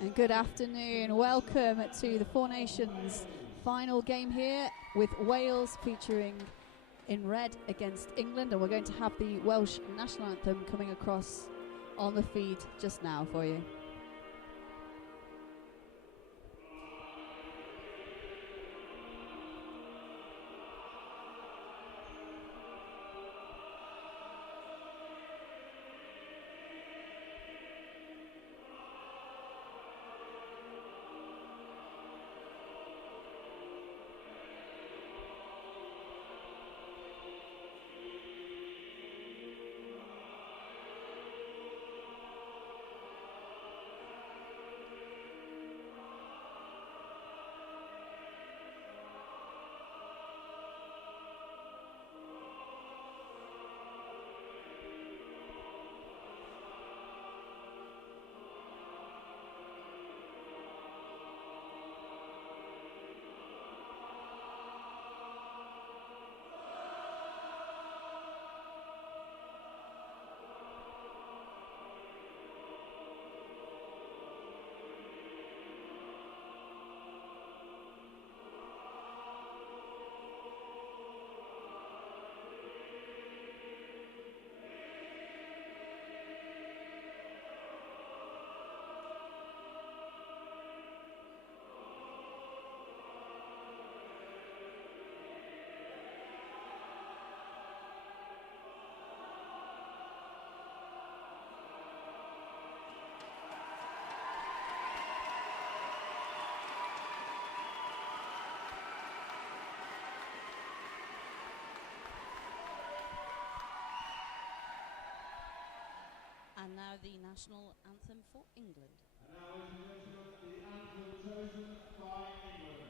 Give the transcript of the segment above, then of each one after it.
And good afternoon. Welcome to the 4Nations final game here with Wales featuring in red against England. And we're going to have the Welsh national anthem coming across on the feed just now for you. And now the national anthem for England. And now, ladies and gentlemen, the anthem chosen by England.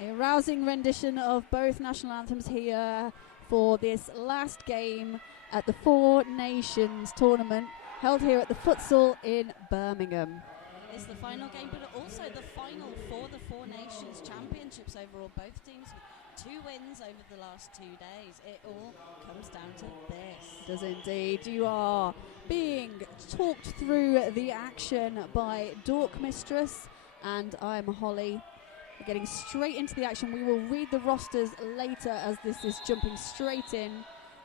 A rousing rendition of both national anthems here for this last game at the 4Nations tournament held here at the futsal in Birmingham. It's the final game, but also the final for the 4Nations Championships overall. Both teams with 2 wins over the last 2 days. It all comes down to this. It does indeed. You are being talked through the action by Dork Mistress, and I'm Holly. We're getting straight into the action. We will read the rosters later as this is jumping straight in.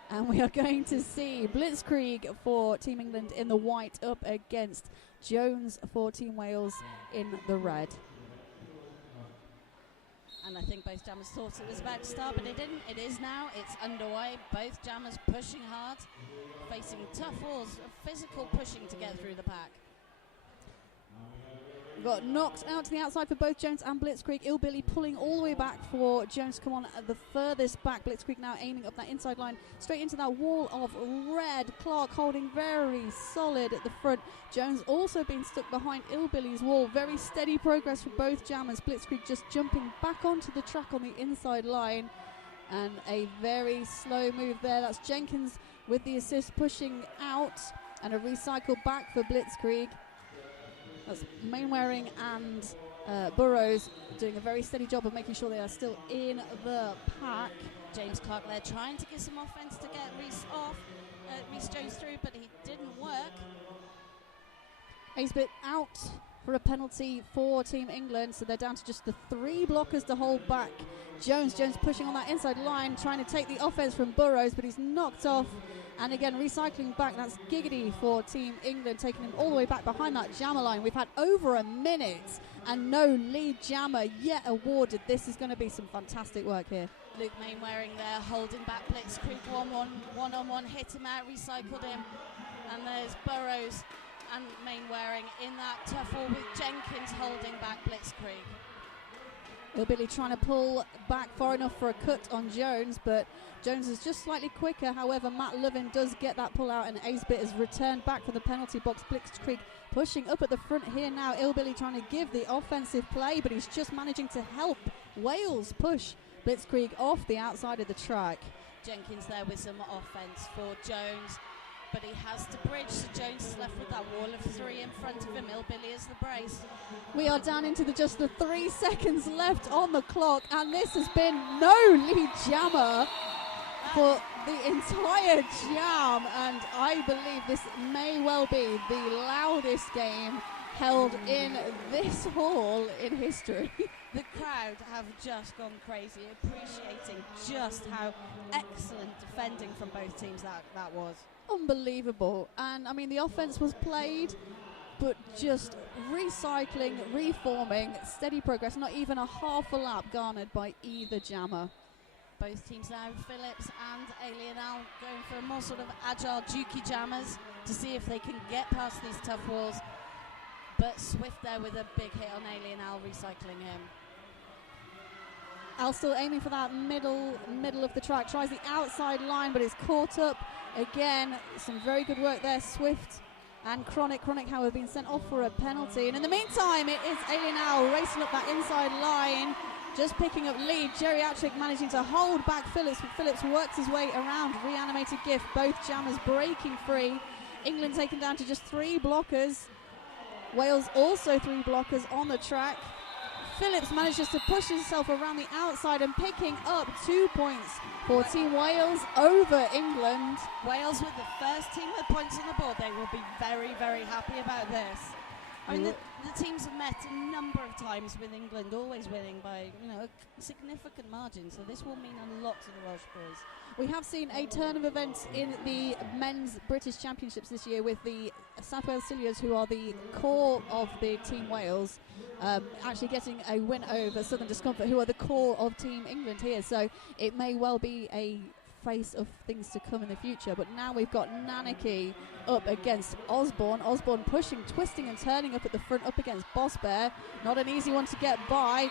And we are going to see Blitzkrieg for Team England in the white up against Jones for Team Wales in the red. And I think both jammers thought it was about to start, but it didn't. It is now. It's underway. Both jammers pushing hard, facing tough walls, physical pushing to get through the pack. Got knocked out to the outside for both Jones and Blitzkrieg. Ilbilly pulling all the way back for Jones to come on at the furthest back. Blitzkrieg now aiming up that inside line, straight into that wall of red. Clark holding very solid at the front. Jones also being stuck behind Ilbilly's wall. Very steady progress for both jammers. Blitzkrieg just jumping back onto the track on the inside line. And a very slow move there. That's Jenkins with the assist pushing out. And a recycle back for Blitzkrieg. That's Mainwaring and Burrows doing a very steady job of making sure they are still in the pack. James Clark there trying to get some offense to get Reese off, Reese Jones through, but he didn't work. Acebit out for a penalty for Team England, so they're down to just the 3 blockers to hold back. Jones pushing on that inside line, trying to take the offense from Burrows, but he's knocked off. And again, recycling back, that's Giggity for Team England, taking him all the way back behind that jammer line. We've had over a minute and no lead jammer yet awarded. This is going to be some fantastic work here. Luke Mainwaring there, holding back Blitzkrieg, one-on-one, hit him out, recycled him. And there's Burrows and Mainwaring in that tough wall with Jenkins holding back Blitzkrieg. Ilbilly trying to pull back far enough for a cut on Jones, but Jones is just slightly quicker. However, Matt Lovin does get that pull out, and Acebit is returned back from the penalty box. Blitzkrieg pushing up at the front here now. Ilbilly trying to give the offensive play, but he's just managing to help Wales push Blitzkrieg off the outside of the track. Jenkins there with some offense for Jones, but he has to bridge, so Jones is left with that wall of 3 in front of him. Ilbilly is the brace. We are down into just the 3 seconds left on the clock, and this has been no lead jammer for the entire jam, and I believe this may well be the loudest game held in this hall in history. The crowd have just gone crazy, appreciating just how excellent defending from both teams that was. Unbelievable. And I mean, the offense was played, but just recycling, reforming, steady progress, not even a half a lap garnered by either jammer. Both teams now, Phillips and Alien Al, going for more sort of agile, jukey jammers to see if they can get past these tough walls. But Swift there with a big hit on Alien Al, recycling him. Al still aiming for that middle of the track, tries the outside line, but it's caught up. Again, some very good work there. Swift and Chronic, however, being sent off for a penalty. And in the meantime, it is Alien Al racing up that inside line, just picking up lead. Geriatric managing to hold back Phillips, but Phillips works his way around. Reanimated Gift, both jammers breaking free. England taken down to just 3 blockers. Wales also 3 blockers on the track. Phillips manages to push himself around the outside and picking up 2 points for Team Wales over England. Wales with the first team with points on the board. They will be very, very happy about this. I mean, the teams have met a number of times with England, always winning by a significant margin. So this will mean a lot to the Welsh boys. We have seen a turn of events in the men's British Championships this year with the South Wales Cilios, who are the core of the Team Wales, actually getting a win over Southern Discomfort, who are the core of Team England here. So it may well be a face of things to come in the future. But now we've got Nanaki up against Osborne. Osborne pushing, twisting and turning up at the front, up against Boss Bear. Not an easy one to get by.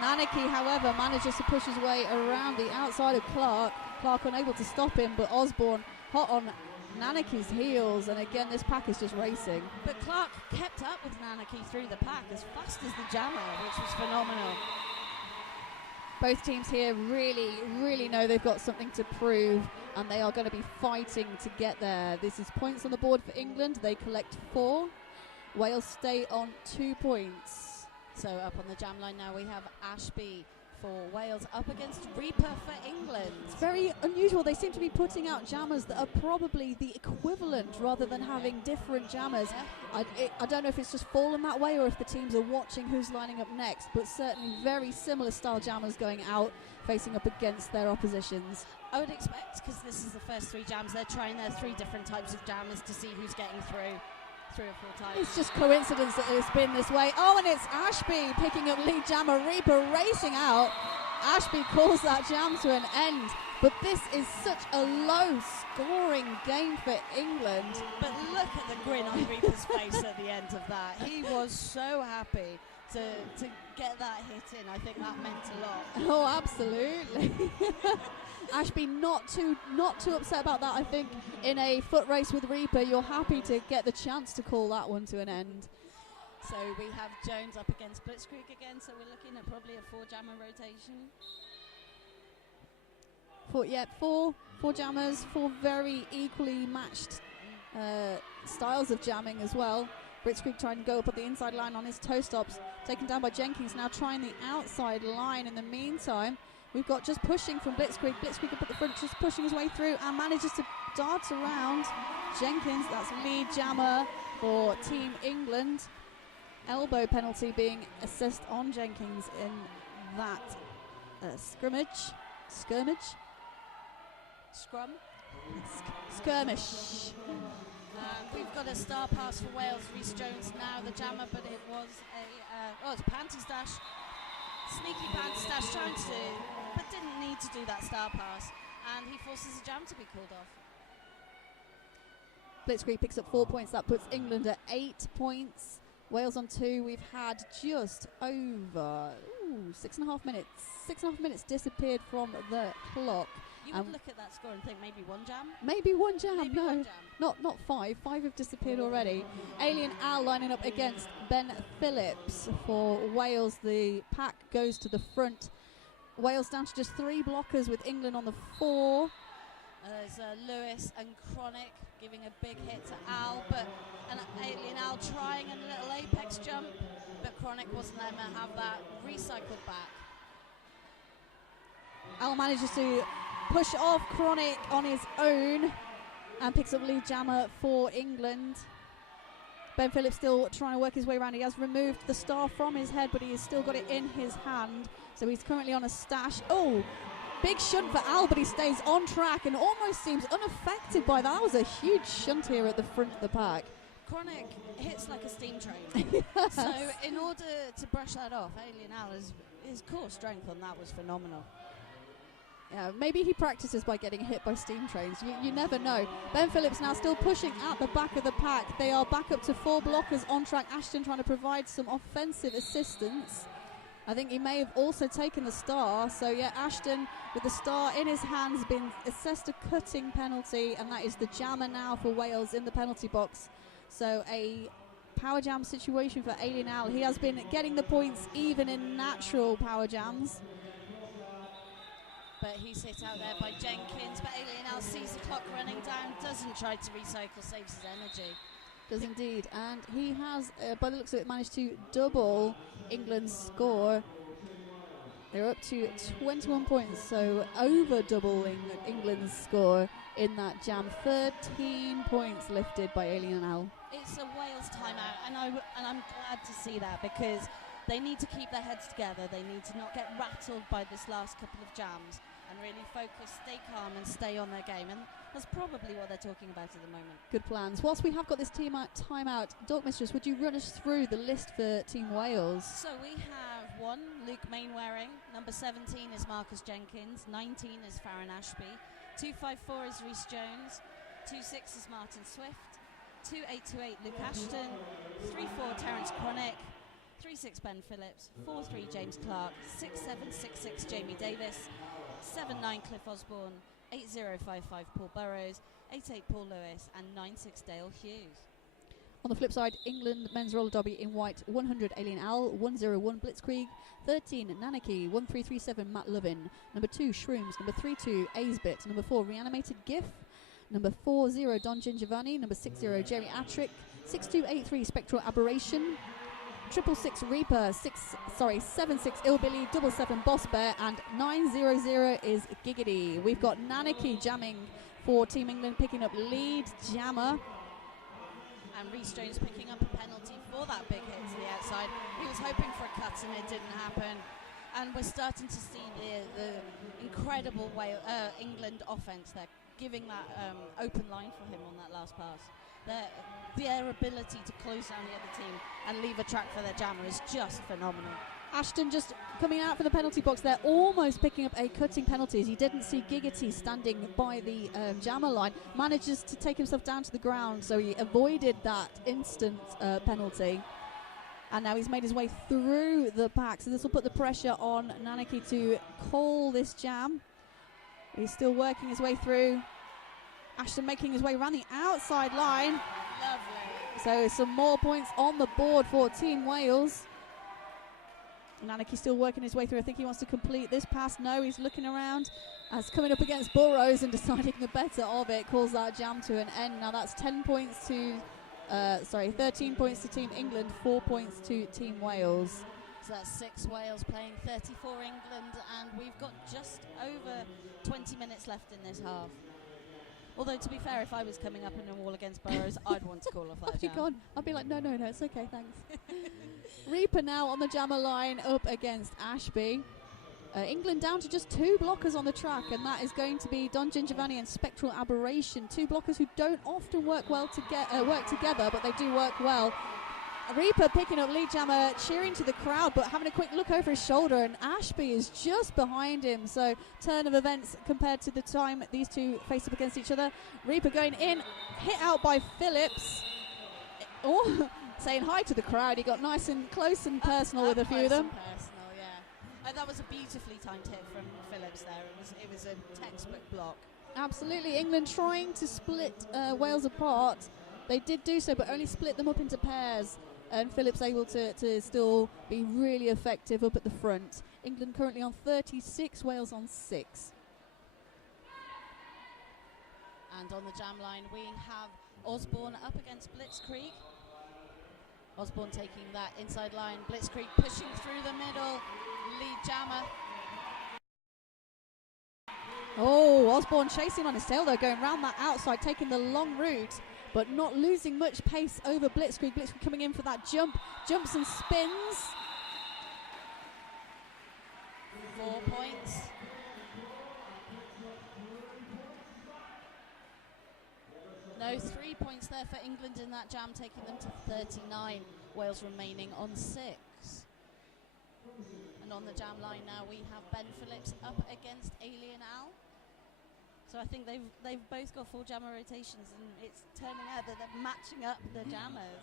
Nanaki, however, manages to push his way around the outside of Clark. Clark unable to stop him, but Osborne hot on Nanaki's heels, and again this pack is just racing. But Clark kept up with Nanaki through the pack as fast as the jammer, which was phenomenal. Both teams here really know they've got something to prove, and they are going to be fighting to get there. This is points on the board for England. They collect 4. Wales stay on 2 points. So up on the jam line now we have Ashby for Wales up against Reaper for England. It's very unusual. They seem to be putting out jammers that are probably the equivalent rather than having different jammers. I don't know if it's just fallen that way or if the teams are watching who's lining up next, but certainly very similar style jammers going out, facing up against their oppositions. I would expect, because this is the first 3 jams, they're trying their 3 different types of jammers to see who's getting through 3 or 4 times. It's just coincidence that it's been this way. Oh, and it's Ashby picking up lead jammer. Reaper racing out. Ashby calls that jam to an end. But this is such a low-scoring game for England. But look at the grin on Reaper's face at the end of that. He was so happy to get that hit in. I think that meant a lot. Oh, absolutely. Ashby not too upset about that. I think in a foot race with Reaper, you're happy to get the chance to call that one to an end. So we have Jones up against Blitzkrieg again, so we're looking at probably a 4-jammer rotation. Four jammers, 4 very equally matched styles of jamming as well. Blitzkrieg trying to go up at the inside line on his toe stops, taken down by Jenkins, now trying the outside line in the meantime. We've got just pushing from Blitzkrieg. Blitzkrieg up at the front, just pushing his way through and manages to dart around Jenkins. That's lead jammer for Team England. Elbow penalty being assessed on Jenkins in that skirmish. We've got a star pass for Wales. Rhys Jones now the jammer, but it was it's a panty stash. Sneaky panty stash trying to, but didn't need to do that star pass, and he forces a jam to be called off. Blitzkrieg picks up 4 points. That puts England at 8 points. Wales on 2. We've had just over 6.5 minutes. 6.5 minutes disappeared from the clock. You would look at that score and think maybe 1 jam? Maybe 1 jam, maybe no. 1 jam. Not 5. 5 have disappeared already. Alien Al lining up against Ben Phillips for Wales. The pack goes to the front. Wales down to just 3 blockers with England on the 4. There's Lewis and Chronic giving a big hit to Al, but an Alien Al trying a little apex jump, but Chronic wasn't there to have that recycled back. Al manages to push off Chronic on his own and picks up lead jammer for England. Ben Phillips still trying to work his way around. He has removed the star from his head, but he has still got it in his hand. So he's currently on a stash. Oh, big shunt for Al, but he stays on track and almost seems unaffected by that. That was a huge shunt here at the front of the pack. Chronic hits like a steam train. Yes. So in order to brush that off, Alien Al, his core strength on that was phenomenal. Yeah, maybe he practices by getting hit by steam trains. You never know. Ben Phillips now still pushing at the back of the pack. They are back up to 4 blockers on track. Ashton trying to provide some offensive assistance. I think he may have also taken the star. So, yeah, Ashton with the star in his hands been assessed a cutting penalty, and that is the jammer now for Wales in the penalty box. So a power jam situation for Alien Al. He has been getting the points even in natural power jams. But he's hit out there by Jenkins, but Alien Al sees the clock running down, doesn't try to recycle, saves his energy. Does indeed, and he has, by the looks of it, managed to double England's score. They're up to 21 points, so over doubling England's score in that jam. 13 points lifted by Alien Al. It's a Wales timeout, and I'm glad to see that, because they need to keep their heads together. They need to not get rattled by this last couple of jams and really focus, stay calm and stay on their game. And that's probably what they're talking about at the moment. Good plans. Whilst we have got this timeout, Dork Mistress, would you run us through the list for Team Wales? So we have 1, Luke Mainwaring. Number 17 is Marcus Jenkins. 19 is Farron Ashby. 254 is Rhys Jones. 26 is Martin Swift. 2828 Luke Ashton. 34 Terence Chronic. 36 Ben Phillips, 43 James Clark, 6766 Jamie Davis, 79 Cliff Osborne, 8055 Paul Burrows, 88 Paul Lewis, and 96 Dale Hughes. On the flip side, England men's roller derby in white: 100 Alien Al, 101 Blitzkrieg, 13 Nanaki, 1337 Matt Lovin, number 2 Shrooms, number 32 Aesbit, number 4 Reanimated GIF, number 40 Don Gingiovanni, number 60 Jerry Attrick, 6283 Spectral Aberration, 666 Reaper, 7-6 Illbilly, 7-7 Boss Bear, and 9-0-0 is Giggity. We've got Nanaki jamming for Team England, picking up lead jammer. And Rhys Jones picking up a penalty for that big hit to the outside. He was hoping for a cut and it didn't happen. And we're starting to see the incredible England offence there, giving that open line for him on that last pass. Their ability to close down the other team and leave a track for their jammer is just phenomenal. Ashton just coming out for the penalty box there, almost picking up a cutting penalty as he didn't see Giggity standing by the jammer line. Manages to take himself down to the ground, so he avoided that instant penalty. And now he's made his way through the pack, so this will put the pressure on Nanaki to call this jam. He's still working his way through. Ashton making his way around the outside line. Lovely. So some more points on the board for Team Wales. Nanaki still working his way through. I think he wants to complete this pass. No, he's looking around as coming up against Burrows and deciding the better of it. Calls that jam to an end. Now that's 13 points to Team England, 4 points to Team Wales. So that's 6 Wales playing 34 England, and we've got just over 20 minutes left in this half. Although, to be fair, if I was coming up in a wall against Burrows, I'd want to call off that jam. I'd be like, no, it's okay, thanks. Reaper now on the jammer line up against Ashby. England down to just 2 blockers on the track, and that is going to be Don Gingivanni and Spectral Aberration. 2 blockers who don't often work together, but they do work well. Reaper picking up lead jammer, cheering to the crowd, but having a quick look over his shoulder, and Ashby is just behind him. So turn of events compared to the time these two face up against each other. Reaper going in, hit out by Phillips. Oh, saying hi to the crowd. He got nice and close and personal with a few of them. Personal, yeah. That was a beautifully timed hit from Phillips there. It was a textbook block. Absolutely. England trying to split Wales apart. They did do so, but only split them up into pairs. And Phillips able to still be really effective up at the front. England currently on 36, Wales on 6. And on the jam line we have Osborne up against Blitzkrieg. Osborne taking that inside line, Blitzkrieg pushing through the middle, lead jammer. Oh, Osborne chasing on his tail though, going round that outside, taking the long route, but not losing much pace over Blitzkrieg. Blitzkrieg coming in for that jumps and spins. 4 points. No, 3 points there for England in that jam, taking them to 39. Wales remaining on 6. And on the jam line now we have Ben Phillips up against Alien Al. So I think they've both got 4 jammer rotations, and it's turning out that they're matching up the jammers.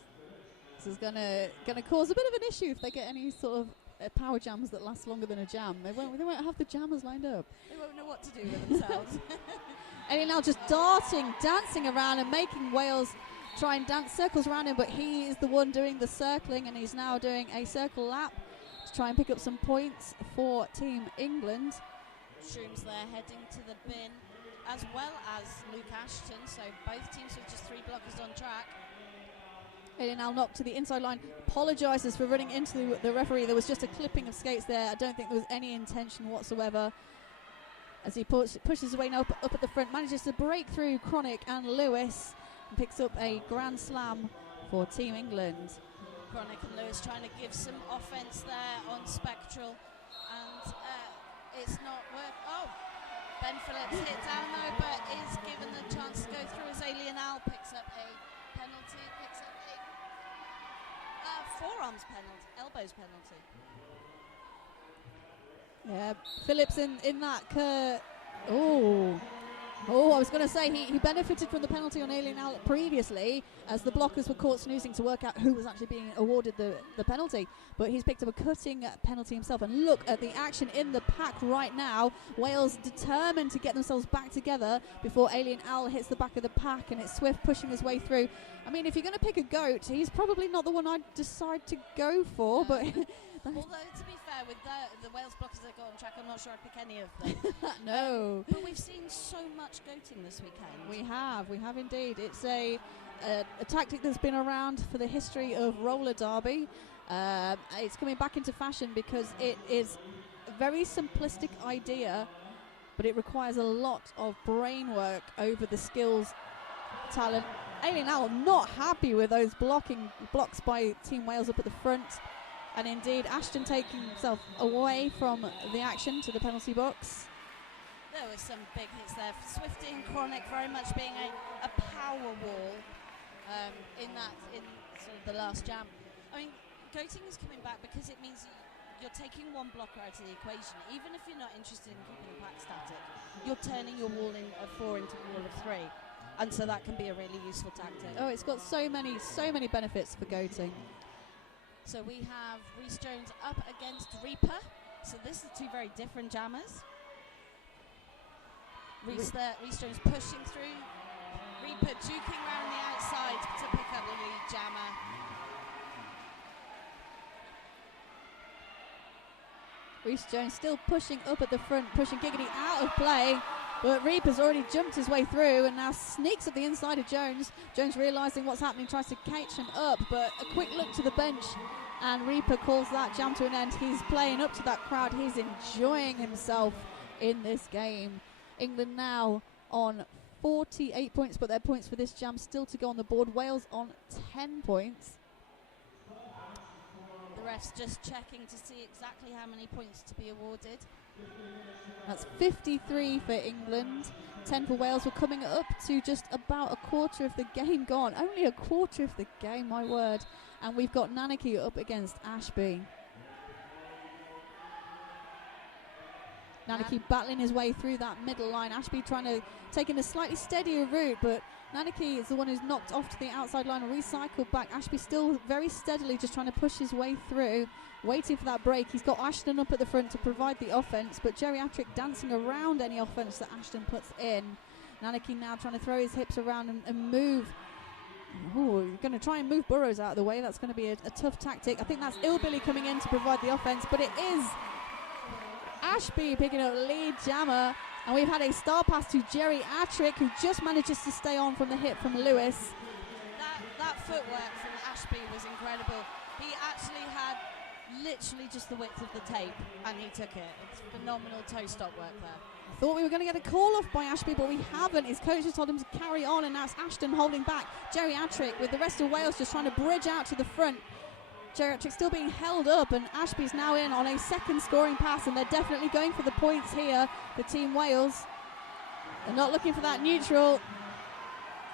This is gonna cause a bit of an issue if they get any sort of power jams that last longer than a jam. They won't have the jammers lined up. They won't know what to do with themselves. And now just dancing around and making Wales try and dance circles around him, but he is the one doing the circling, and he's now doing a circle lap to try and pick up some points for Team England. Shrooms there heading to the bin, as well as Luke Ashton, so both teams with just 3 blockers on track. Alien Al knocked to the inside line, apologises for running into the referee. There was just a clipping of skates there. I don't think there was any intention whatsoever. As he pushes his way now up at the front, manages to break through Chronic and Lewis, and picks up a grand slam for Team England. Chronic and Lewis trying to give some offence there on Spectral, and it's not worth. Oh, Ben Phillips hit down though, but is given the chance to go through as Alien Al picks up a penalty, picks up a forearms penalty, elbows penalty. Yeah, Phillips in that I was going to say he benefited from the penalty on Alien Al previously, as the blockers were caught snoozing to work out who was actually being awarded the penalty. But he's picked up a cutting penalty himself. And look at the action in the pack right now. Wales determined to get themselves back together before Alien Al hits the back of the pack, and it's Swift pushing his way through. I mean, if you're going to pick a goat, he's probably not the one I'd decide to go for, but... Although, to be fair, with the Wales blockers that got on track, I'm not sure I'd pick any of them. No. But we've seen so much goating this weekend. We have indeed. It's a tactic that's been around for the history of roller derby. It's coming back into fashion because it is a very simplistic idea, but it requires a lot of brain work over the skills, talent. Aileen Owl not happy with those blocks by Team Wales up at the front. And indeed, Ashton taking himself away from the action to the penalty box. There were some big hits there. Swifty and Chronic very much being a power wall in sort of the last jam. I mean, goating is coming back because it means you're taking one blocker out of the equation. Even if you're not interested in keeping the pack static, you're turning your wall of 4 into a wall of 3. And so that can be a really useful tactic. Oh, it's got so many benefits for goating. So we have Rhys Jones up against Reaper. So this is two very different jammers. Rhys Jones pushing through. Reaper juking around the outside to pick up the lead jammer. Rhys Jones still pushing up at the front, pushing Giggity out of play. But Reaper's already jumped his way through and now sneaks up the inside of Jones. Jones realising what's happening, tries to catch him up, but a quick look to the bench and Reaper calls that jam to an end. He's playing up to that crowd. He's enjoying himself in this game. England now on 48 points, but their points for this jam still to go on the board. Wales on 10 points. The ref's just checking to see exactly how many points to be awarded. That's 53 for England, 10 for Wales. We're coming up to just about a quarter of the game gone. Only a quarter of the game, my word. And we've got Nanaki up against Ashby. Nanaki battling his way through that middle line. Ashby trying to take in a slightly steadier route, but Nanaki is the one who's knocked off to the outside line and recycled back. Ashby still very steadily just trying to push his way through, waiting for that break. He's got Ashton up at the front to provide the offence, but Geriatric dancing around any offence that Ashton puts in. Nanaki now trying to throw his hips around and move. Oh, you're going to try and move Burrows out of the way. That's going to be a tough tactic. I think that's Ilbilly coming in to provide the offence, but it is Ashby picking up lead jammer, and we've had a star pass to Geriatric, who just manages to stay on from the hit from Lewis. That footwork from Ashby was incredible. He actually had literally just the width of the tape, and he took it. It's phenomenal toe stop work there. I thought we were going to get a call off by Ashby, but we haven't. His coach has told him to carry on, and now it's Ashton holding back. Geriatric with the rest of Wales just trying to bridge out to the front. Geriatric still being held up, and Ashby's now in on a second scoring pass, and they're definitely going for the points here for Team Wales. They're not looking for that neutral.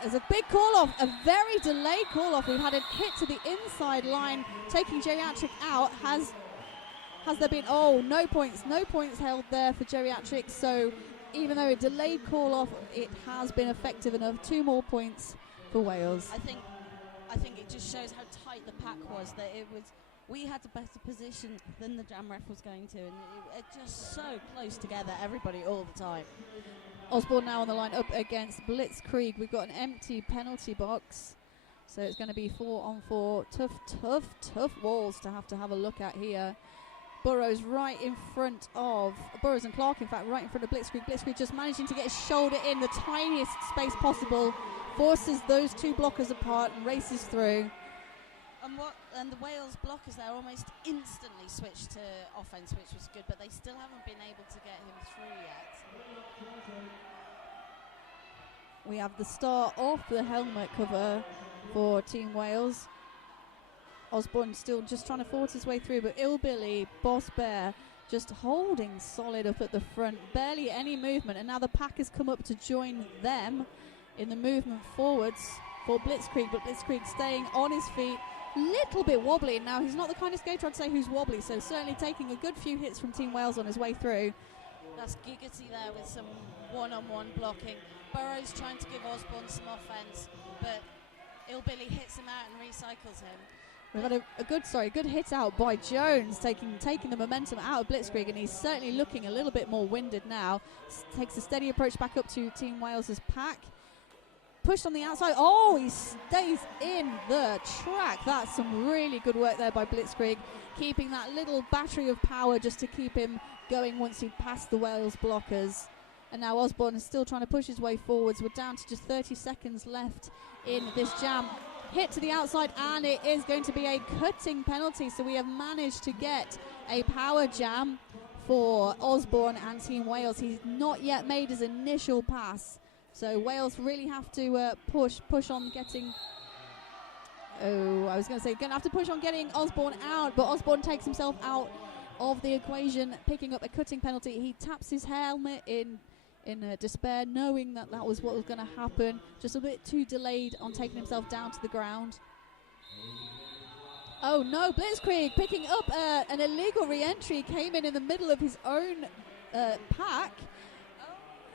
There's a big call-off, a very delayed call-off. We've had a hit to the inside line, taking Geriatric out. Has there been, oh, no points held there for Geriatric, so even though a delayed call-off, it has been effective enough. 2 more points for Wales. I think it just shows how tight the pack was, that we had a better position than the jam ref was going to, and it just so close together, everybody all the time. Osborne now on the line up against Blitzkrieg. We've got an empty penalty box, so it's going to be 4-on-4. Tough walls to have a look at here. Burrows right in front of Burrows and Clark, in fact, right in front of Blitzkrieg. Blitzkrieg just managing to get his shoulder in the tiniest space possible, forces those two blockers apart and races through. And the Wales blockers there almost instantly switched to offence, which was good, but they still haven't been able to get him through yet. We have the star off the helmet cover for Team Wales. Osborne still just trying to force his way through, but Ilbilly, Boss Bear, just holding solid up at the front. Barely any movement, and now the pack has come up to join them in the movement forwards for Blitzkrieg, but Blitzkrieg staying on his feet, little bit wobbly. Now, he's not the kind of skater I'd say who's wobbly, so certainly taking a good few hits from Team Wales on his way through. That's Giggity there with some one-on-one blocking. Burrows trying to give Osborne some offence, but Ilbilly hits him out and recycles him. We've had a good hit out by Jones, taking the momentum out of Blitzkrieg, and he's certainly looking a little bit more winded now. Takes a steady approach back up to Team Wales's pack. Pushed on the outside. Oh, he stays in the track. That's some really good work there by Blitzkrieg, keeping that little battery of power just to keep him going once he passed the Wales blockers. And now Osborne is still trying to push his way forwards. We're down to just 30 seconds left in this jam. hit to the outside, and it is going to be a cutting penalty. So we have managed to get a power jam for Osborne and Team Wales. He's not yet made his initial pass, so Wales really have to push on getting. Oh, I was going to say going to have to push on getting Osborne out, but Osborne takes himself out of the equation, picking up a cutting penalty. He taps his helmet in despair, knowing that was what was going to happen. Just a bit too delayed on taking himself down to the ground. Oh no, Blitzkrieg picking up an illegal re-entry, came in the middle of his own pack.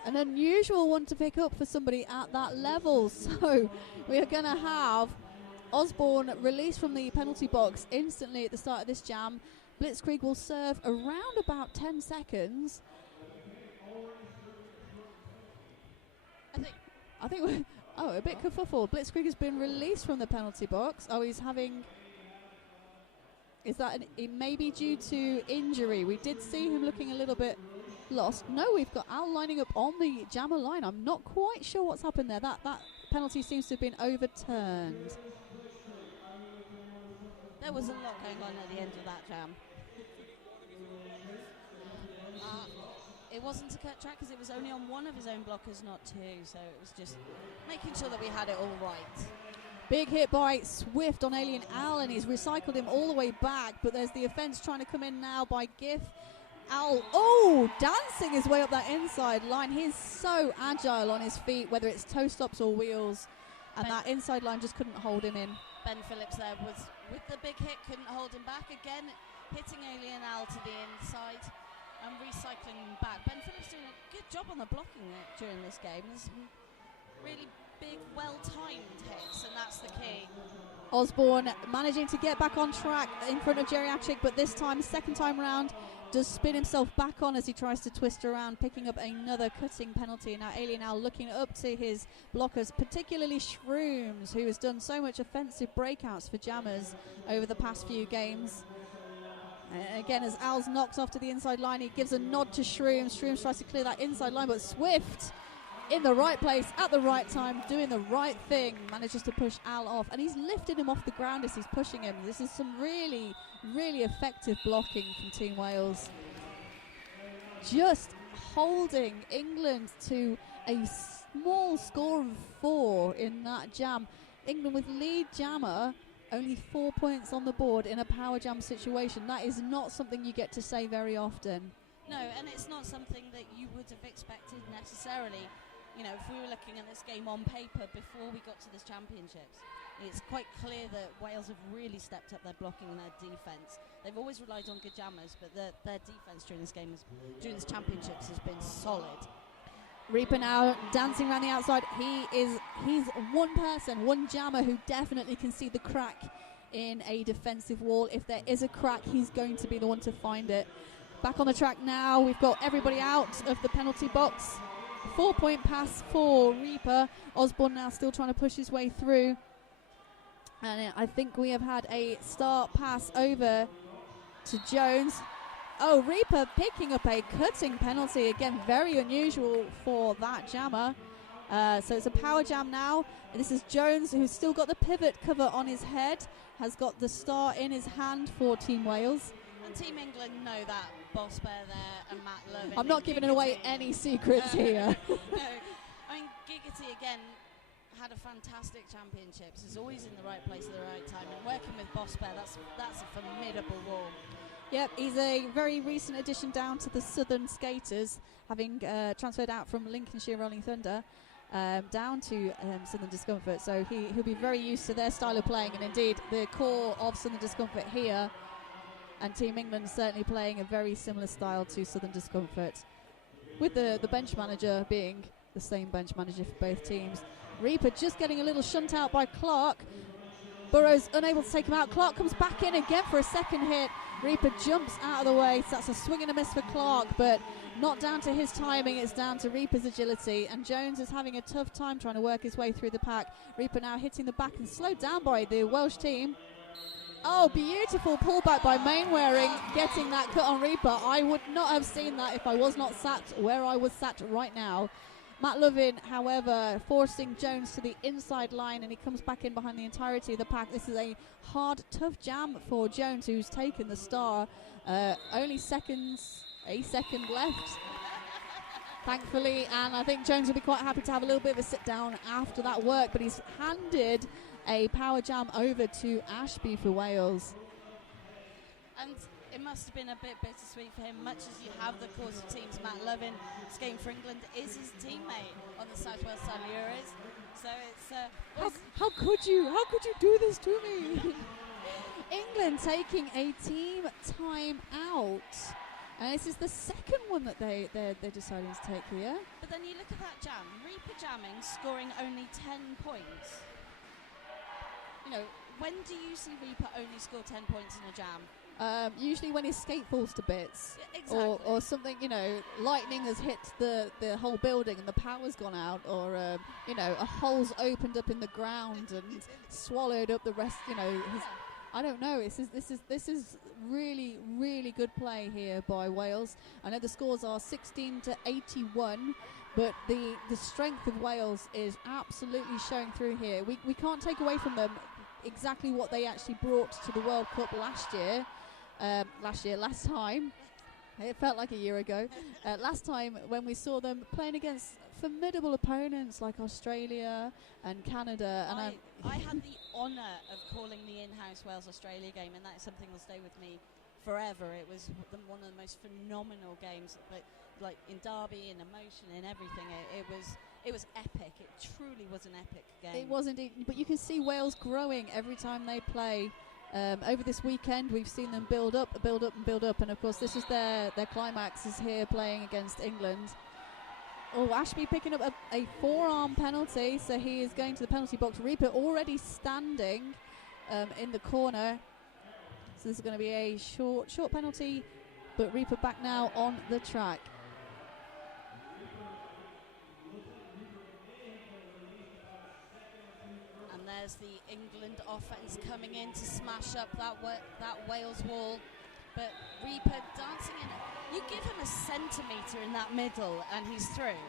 An unusual one to pick up for somebody at that level. So we are going to have Osborne released from the penalty box instantly at the start of this jam. Blitzkrieg will serve around about 10 seconds. I think we're, a bit kerfuffle. Blitzkrieg has been released from the penalty box. Oh, he's having... Is that it may be due to injury? We did see him looking a little bit lost. No, we've got Al lining up on the jammer line. I'm not quite sure what's happened there. That penalty seems to have been overturned. There was a lot going on at the end of that jam. It wasn't a cut track because it was only on one of his own blockers, not two. So it was just making sure that we had it all right. Big hit by Swift on Alien Al, and he's recycled him all the way back. But there's the offence trying to come in now by Giff. Al, dancing his way up that inside line. He's so agile on his feet, whether it's toe stops or wheels. And that inside line just couldn't hold him in. Ben Phillips there was with the big hit, couldn't hold him back. Again, hitting Alien Al to the inside and recycling him back. Ben Phillips doing a good job on the blocking during this game. There's some really big, well-timed hits, and that's the key. Osborne managing to get back on track in front of Geriatric, but this time, second time round, does spin himself back on as he tries to twist around, picking up another cutting penalty. Now Alien Al looking up to his blockers, particularly Shrooms, who has done so much offensive breakouts for jammers over the past few games. Again, as Al's knocked off to the inside line, he gives a nod to Shrooms. Shrooms tries to clear that inside line, but Swift in the right place at the right time, doing the right thing, manages to push Al off, and he's lifted him off the ground as he's pushing him. This is some really, really effective blocking from Team Wales. Just holding England to a small score of 4 in that jam. England with lead jammer, only 4 points on the board in a power jam situation. That is not something you get to say very often. No, and it's not something that you would have expected necessarily. You know, if we were looking at this game on paper before we got to this championships, it's quite clear that Wales have really stepped up their blocking and their defence. They've always relied on good jammers, but their defence during this game, during this championships, has been solid. Reaper now dancing around the outside. He's one person, one jammer who definitely can see the crack in a defensive wall. If there is a crack, he's going to be the one to find it. Back on the track now, we've got everybody out of the penalty box. 4-point pass for Reaper. Osborne now still trying to push his way through. And I think we have had a start pass over to Jones. Oh, Reaper picking up a cutting penalty. Again, very unusual for that jammer. So it's a power jam now. And this is Jones, who's still got the pivot cover on his head, has got the star in his hand for Team Wales. And Team England know that. Boss Bear there and Matt Love. I'm not giving away any secrets here. No, I mean, Giggity again had a fantastic championships. He's always in the right place at the right time. And working with Boss Bear, that's a formidable wall. Yep, he's a very recent addition down to the Southern Skaters, having transferred out from Lincolnshire Rolling Thunder down to Southern Discomfort. So he'll be very used to their style of playing, and indeed the core of Southern Discomfort here. And Team England certainly playing a very similar style to Southern Discomfort, with the bench manager being the same bench manager for both teams. Reaper just getting a little shunt out by Clark. Burrows unable to take him out. Clark comes back in again for a second hit. Reaper jumps out of the way, so that's a swing and a miss for Clark, but not down to his timing, it's down to Reaper's agility. And Jones is having a tough time trying to work his way through the pack. Reaper now hitting the back and slowed down by the Welsh team. Oh, beautiful pullback by Mainwaring, getting that cut on Reaper. I would not have seen that if I was not sat where I was sat right now. Matt Lovin, however, forcing Jones to the inside line, and he comes back in behind the entirety of the pack. This is a hard, tough jam for Jones, who's taken the star. Only a second left, thankfully, and I think Jones will be quite happy to have a little bit of a sit down after that work, but he's handed a power jam over to Ashby for Wales. And it must have been a bit bittersweet for him, much as you have the course of teams. Matt Lovin, skating for England, is his teammate on the South Wales side Euros. So it's how could you do this to me? England taking a team time out, and this is the second one that they're deciding to take here. But then you look at that jam, Reaper jamming, scoring only 10 points. You know, when do you see Reaper only score 10 points in a jam? Usually when his skate falls to bits, exactly. or something, you know, lightning has hit the whole building and the power's gone out, or you know, a hole's opened up in the ground and swallowed up the rest. You know, I don't know. This is really, really good play here by Wales. I know the scores are 16-81, but the strength of Wales is absolutely showing through here. We can't take away from them exactly what they actually brought to the World Cup last time. It felt like a year ago. Last time when we saw them playing against formidable opponents like Australia and Canada. And I had the honour of calling the in-house Wales-Australia game, and that is something that will stay with me forever. It was one of the most phenomenal games, like in derby, in emotion, in everything. It was epic. It truly was an epic game. It was indeed, but you can see Wales growing every time they play. Over this weekend, we've seen them build up, and of course, this is their climax is here playing against England. Oh, Ashby picking up a forearm penalty, so he is going to the penalty box. Reaper already standing in the corner, so this is going to be a short penalty, but Reaper back now on the track. There's the England offense coming in to smash up that Wales wall, but Reaper dancing in. You give him a centimetre in that middle and he's through.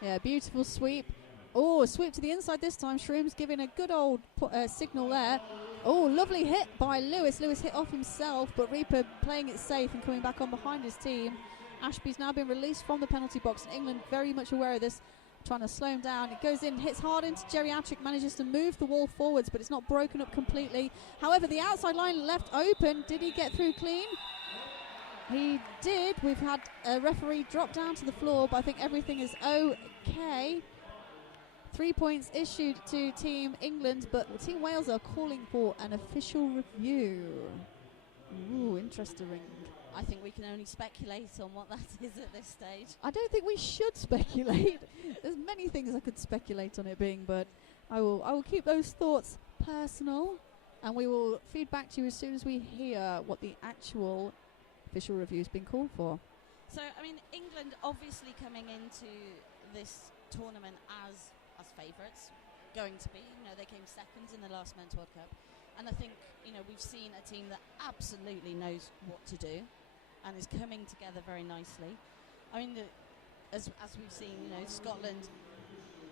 Yeah, beautiful sweep. Oh, sweep to the inside this time. Shroom's giving a good old signal there. Oh, lovely hit by Lewis. Lewis hit off himself, but Reaper playing it safe and coming back on behind his team. Ashby's now been released from the penalty box, and England very much aware of this, trying to slow him down. It goes in, hits hard into Geriatric, manages to move the wall forwards, but it's not broken up completely. However, the outside line left open. Did he get through clean? He did. We've had a referee drop down to the floor, but I think everything is okay. 3 points issued to Team England, but Team Wales are calling for an official review. Ooh, interesting. I think we can only speculate on what that is at this stage. I don't think we should speculate. There's many things I could speculate on it being, but I will keep those thoughts personal, and we will feed back to you as soon as we hear what the actual official review has been called for. So, I mean, England obviously coming into this tournament as favourites, going to be. You know, they came second in the last Men's World Cup. And I think, you know, we've seen a team that absolutely knows what to do and is coming together very nicely. I mean, as we've seen, you know, Scotland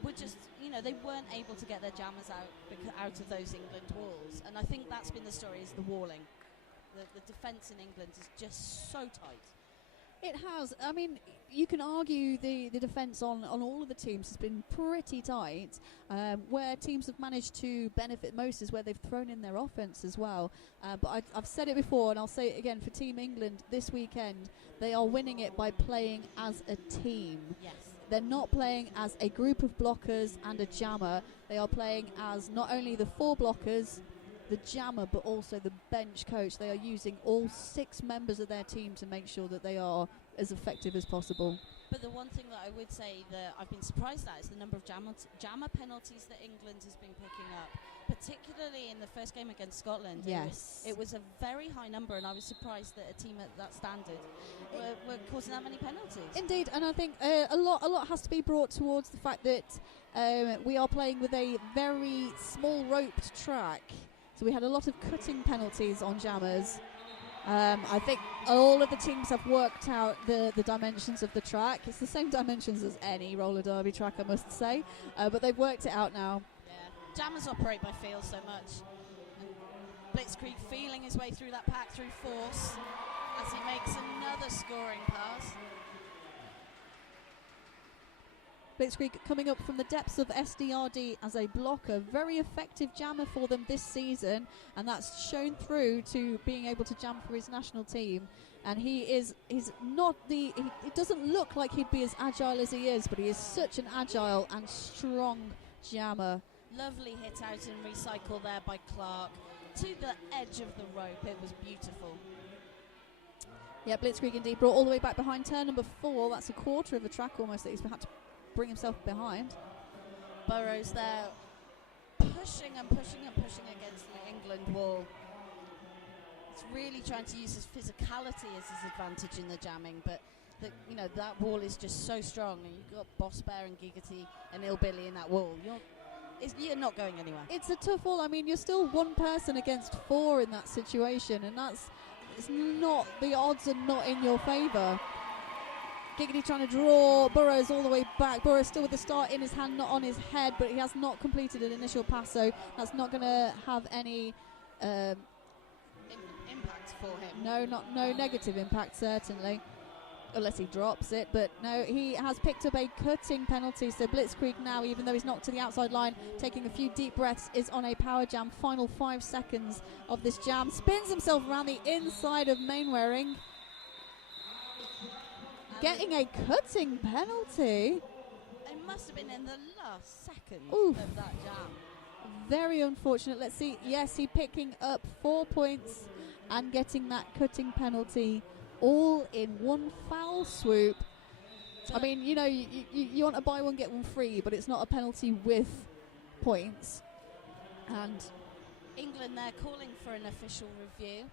were just, you know, they weren't able to get their jammers out of those England walls. And I think that's been the story, is the walling. The defence in England is just so tight. It has. I mean, you can argue the defence on all of the teams has been pretty tight. Where teams have managed to benefit most is where they've thrown in their offence as well. But I've said it before, and I'll say it again for Team England this weekend. They are winning it by playing as a team. Yes. They're not playing as a group of blockers and a jammer. They are playing as not only the 4 blockers, the jammer, but also the bench coach. They are using all 6 members of their team to make sure that they are as effective as possible. But the one thing that I would say that I've been surprised at is the number of jammer penalties that England has been picking up, particularly in the first game against Scotland. Yes. It was a very high number, and I was surprised that a team at that standard were causing that many penalties. Indeed, and I think a lot has to be brought towards the fact that we are playing with a very small roped track. So we had a lot of cutting penalties on jammers. I think all of the teams have worked out the dimensions of the track. It's the same dimensions as any roller derby track, I must say, but they've worked it out now. Yeah, jammers operate by feel so much. Blitzkrieg feeling his way through that pack through force as he makes another scoring pass. Blitzkrieg coming up from the depths of SDRD as a blocker, very effective jammer for them this season, and that's shown through to being able to jam for his national team. And he's not he doesn't look like he'd be as agile as he is, but he is such an agile and strong jammer. Lovely hit out and recycle there by Clark to the edge of the rope. It was beautiful. Yeah, Blitzkrieg indeed brought all the way back behind turn number 4. That's a quarter of a track almost that he's had to bring himself behind. Burrows there pushing and pushing and pushing against the England wall. It's really trying to use his physicality as his advantage in the jamming, but that wall is just so strong, and you've got Boss Bear and Giggity and Ilbilly in that wall. You're not going anywhere. It's a tough wall. I mean, you're still one person against 4 in that situation, and it's not, the odds are not in your favour. Giggity trying to draw Burrows all the way back. Burrows still with the start in his hand, not on his head, but he has not completed an initial pass, so that's not going to have any impact for him. No negative impact, certainly, unless he drops it. But no, he has picked up a cutting penalty, so Blitzkrieg now, even though he's knocked to the outside line, taking a few deep breaths, is on a power jam. Final 5 seconds of this jam. Spins himself around the inside of Mainwaring, getting a cutting penalty. It must have been in the last second Oof. of that jam. Very unfortunate. Let's see. Yes, he picking up 4 points and getting that cutting penalty all in one foul swoop. I mean, you want to buy one, get one free, but it's not a penalty with points. And England there calling for an official review.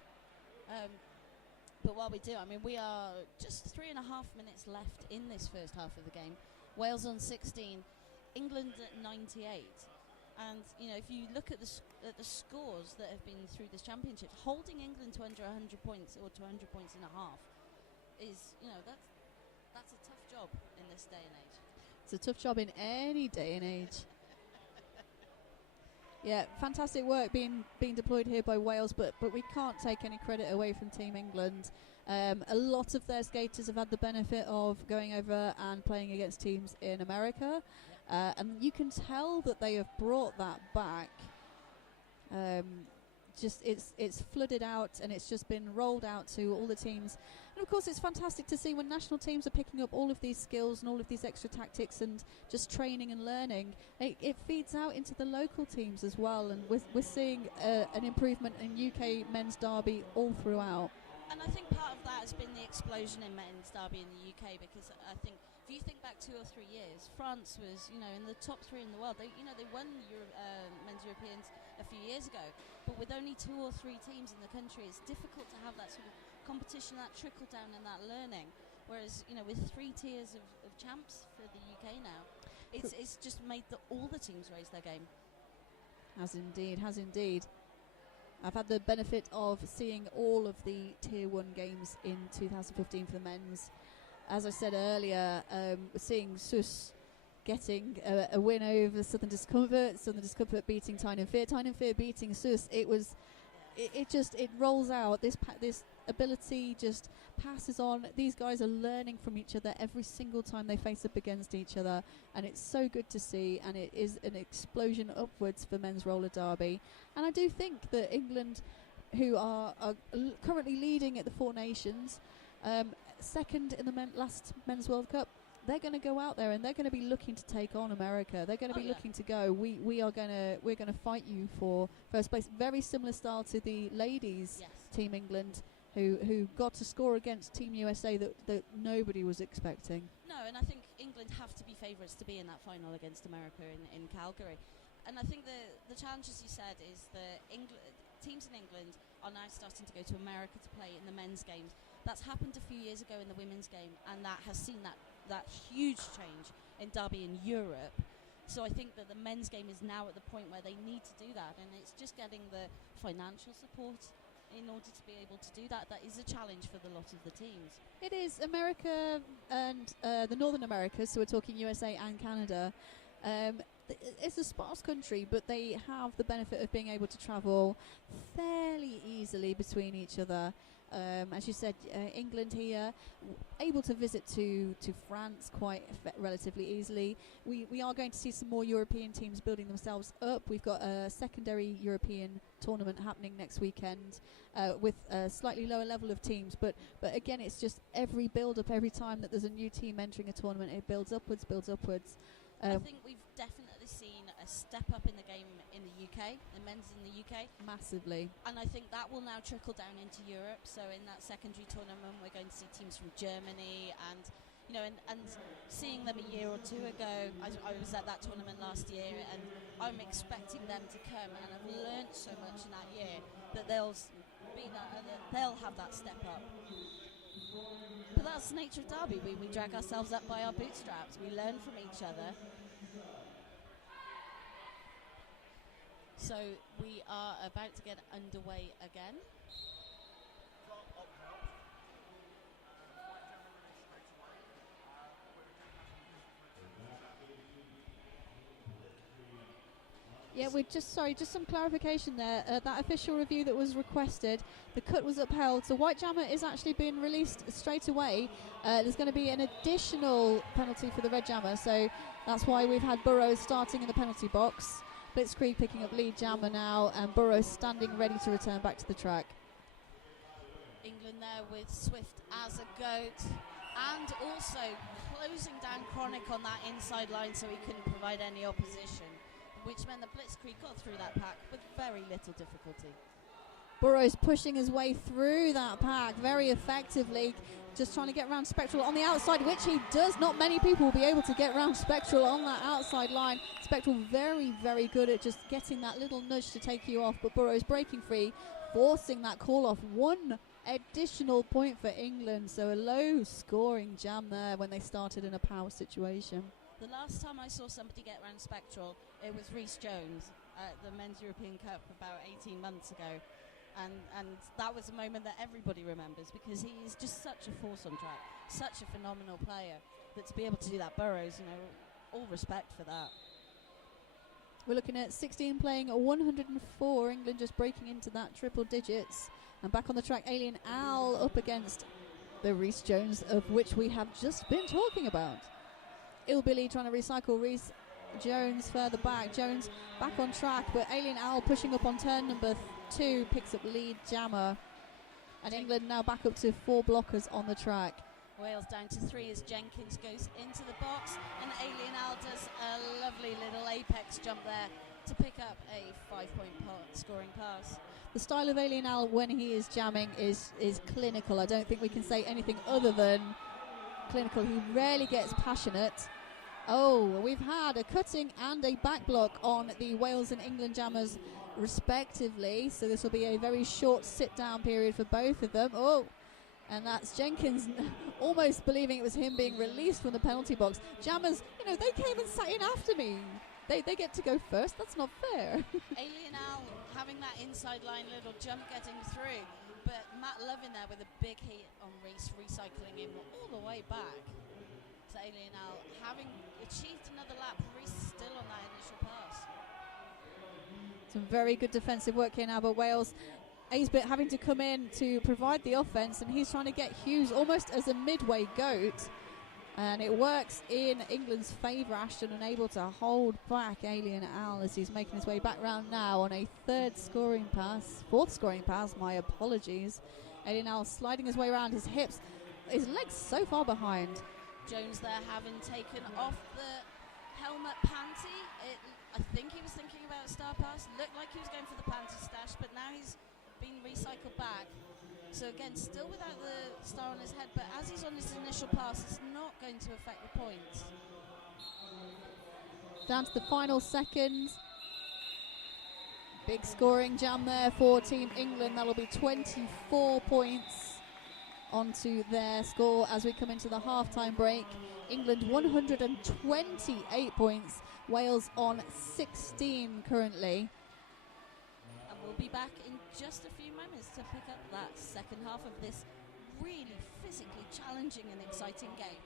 But while we do, I mean, we are just 3.5 minutes left in this first half of the game. Wales on 16, England at 98. And, if you look at the scores that have been through this championship, holding England to under 100 points or to 100 points and a half is, that's a tough job in this day and age. It's a tough job in any day and age. Yeah, fantastic work being deployed here by Wales, but we can't take any credit away from Team England. A lot of their skaters have had the benefit of going over and playing against teams in America, and you can tell that they have brought that back. It's flooded out, and it's just been rolled out to all the teams. And of course, it's fantastic to see when national teams are picking up all of these skills and all of these extra tactics and just training and learning. It feeds out into the local teams as well, and we're seeing an improvement in UK men's derby all throughout. And I think part of that has been the explosion in men's derby in the UK, because I think if you think back 2 or 3 years, France was, in the top 3 in the world. They won men's Europeans a few years ago, but with only 2 or 3 teams in the country, it's difficult to have that sort of competition, that trickle down and that learning. Whereas, with 3 tiers of champs for the UK now, it's just made all the teams raise their game. Has indeed. I've had the benefit of seeing all of the Tier 1 games in 2015 for the men's. As I said earlier, seeing Sus getting a win over Southern Discomfort beating Tyne and Fear, Tyne and Fear beating Sus. It rolls out. This ability just passes on. These guys are learning from each other every single time they face up against each other, and it's so good to see, and it is an explosion upwards for men's roller derby. And I do think that England, who are currently leading at the 4Nations, second in the last men's World Cup, they're going to go out there and they're going to be looking to take on America. They're going to be looking to go, we're going to fight you for first place. Very similar style to the ladies Team England, who got to score against Team USA that nobody was expecting. No, and I think England have to be favourites to be in that final against America in Calgary. And I think the challenge, as you said, is that teams in England are now starting to go to America to play in the men's games. That's happened a few years ago in the women's game, and that has seen that huge change in derby in Europe. So I think that the men's game is now at the point where they need to do that, and it's just getting the financial support in order to be able to do that, that is a challenge for the lot of the teams. It is. America and the Northern Americas, so we're talking USA and Canada. It's a sparse country, but they have the benefit of being able to travel fairly easily between each other. As you said, England here, able to visit to France quite relatively easily. We are going to see some more European teams building themselves up. We've got a secondary European tournament happening next weekend with a slightly lower level of teams. But again, it's just every build-up, every time that there's a new team entering a tournament, it builds upwards. I think we've definitely seen a step up in the game in the UK, the men's in the UK. Massively. And I think that will now trickle down into Europe. So in that secondary tournament, we're going to see teams from Germany and, you know, and seeing them a year or two ago, I was at that tournament last year, and I'm expecting them to come, and I've learnt so much in that year that they'll have that step up. But that's the nature of Derby. We drag ourselves up by our bootstraps. We learn from each other. So we are about to get underway again. Yeah, just some clarification there. That official review that was requested, the cut was upheld. So White Jammer is actually being released straight away. There's going to be an additional penalty for the Red Jammer, so that's why we've had Burrows starting in the penalty box. Blitzkrieg picking up lead jammer now, and Burrows standing ready to return back to the track. England there with Swift as a goat, and also closing down Chronic on that inside line so he couldn't provide any opposition, which meant that Blitzkrieg got through that pack with very little difficulty. Burrows pushing his way through that pack very effectively, just trying to get around Spectral on the outside, which he does. Not many people will be able to get around Spectral on that outside line. Spectral very, very good at just getting that little nudge to take you off, but Burrows breaking free, forcing that call off. One additional point for England, so a low scoring jam there when they started in a power situation. The last time I saw somebody get around Spectral, it was Rhys Jones at the Men's European Cup about 18 months ago. And that was a moment that everybody remembers, because he is just such a force on track, such a phenomenal player, that to be able to do that, Burrows, you know, all respect for that. We're looking at 16 playing 104, England just breaking into that triple digits. And back on the track, Alien Al up against the Rhys Jones of which we have just been talking about. Ilbilly trying to recycle Rhys Jones further back. Jones back on track, but Alien Al pushing up on turn number 2 picks up lead jammer. And England now back up to 4 blockers on the track. Wales down to 3 as Jenkins goes into the box, and Alien Al does a lovely little apex jump there to pick up a 5-point scoring pass. The style of Alien Al when he is jamming is clinical. I don't think we can say anything other than clinical. He rarely gets passionate. Oh, we've had a cutting and a back block on the Wales and England jammers respectively, so this will be a very short sit-down period for both of them. Oh, and that's Jenkins almost believing it was him being released from the penalty box. Jammers, you know, they came and sat in after me. They get to go first. That's not fair. Alien Al having that inside line little jump getting through, but Matt Lovin there with a big hit on Rhys, recycling him all the way back. So Alien Al having achieved another lap. Rhys still on that initial pass. Some very good defensive work here now, but Wales, Aisbit having to come in to provide the offence, and he's trying to get Hughes almost as a midway goat. And it works in England's favour. Ashton unable to hold back Alien Al as he's making his way back round now on a fourth scoring pass, my apologies. Alien Al sliding his way around, his hips, his legs so far behind. Jones there having taken off the helmet panty. I think he was thinking about a star pass. Looked like he was going for the panty stash, but now he's been recycled back. So again, still without the star on his head, but as he's on his initial pass, it's not going to affect the points. Down to the final second. Big scoring jam there for Team England. That'll be 24 points onto their score as we come into the half-time break. England 128 points. Wales on 16 currently. And we'll be back in just a few moments. time is to pick up that second half of this really physically challenging and exciting game.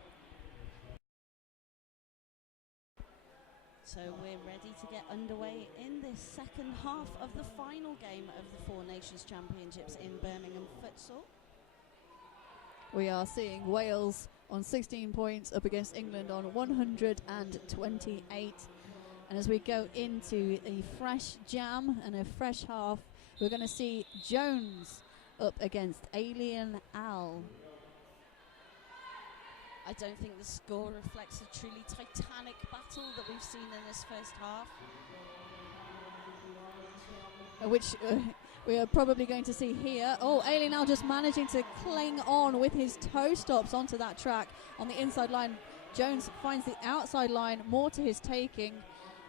So we're ready to get underway in this second half of the final game of the 4Nations Championships in Birmingham futsal. We are seeing Wales on 16 points up against England on 128. And as we go into a fresh jam and a fresh half, we're going to see Jones up against Alien Al. I don't think the score reflects a truly titanic battle that we've seen in this first half. Which we are probably going to see here. Oh, Alien Al just managing to cling on with his toe stops onto that track on the inside line. Jones finds the outside line, more to his taking.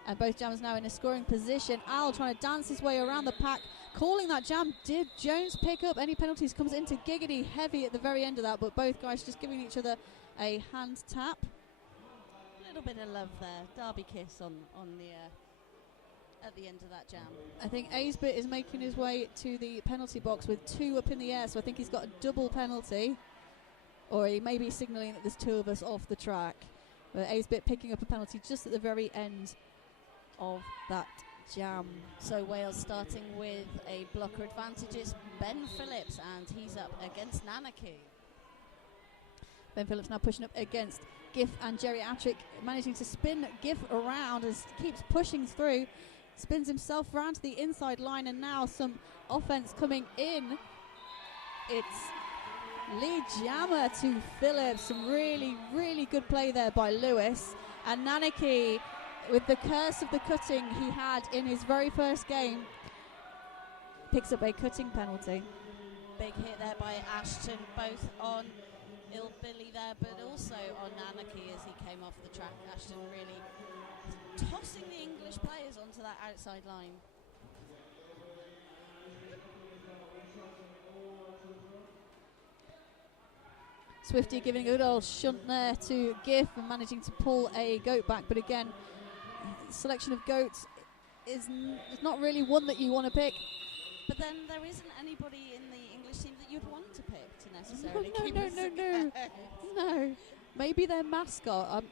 And both jammers now in a scoring position. Al trying to dance his way around the pack, calling that jam. Did Jones pick up any penalties? Comes into Giggity heavy at the very end of that, but both guys just giving each other a hand tap. A little bit of love there, derby kiss on the at the end of that jam. I think Aisbit is making his way to the penalty box with 2 up in the air, so I think he's got a double penalty, or he may be signalling that there's 2 of us off the track. But Aisbit picking up a penalty just at the very end of that jam. So Wales starting with a blocker advantage. It's Ben Phillips, and he's up against Nanaki. Ben Phillips now pushing up against Giff and Geriatric, managing to spin Giff around as keeps pushing through, spins himself round to the inside line, and now some offense coming in. It's lead jammer to Phillips. Some really, really good play there by Lewis. And Nanaki, with the curse of the cutting he had in his very first game, picks up a cutting penalty. Big hit there by Ashton, both on Billy there, but also on Nanaki as he came off the track. Ashton really tossing the English players onto that outside line. Swifty giving a good old shunt there to Giff and managing to pull a goat back, but again, selection of goats is not really one that you want to pick. But then there isn't anybody in the English team that you'd want to pick to necessarily keep us No. Maybe their mascot.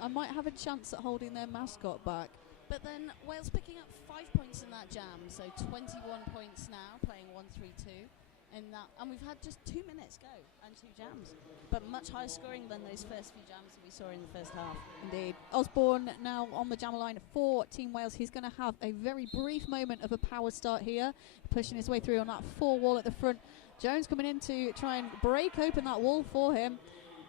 I might have a chance at holding their mascot back. But then Wales picking up 5 points in that jam, so 21 points now, playing 1-3-2. In that, and we've had just 2 minutes go and 2 jams, but much higher scoring than those first few jams that we saw in the first half. Indeed. Osborne now on the jammer line for Team Wales. He's going to have a very brief moment of a power start here, pushing his way through on that 4 wall at the front. Jones coming in to try and break open that wall for him.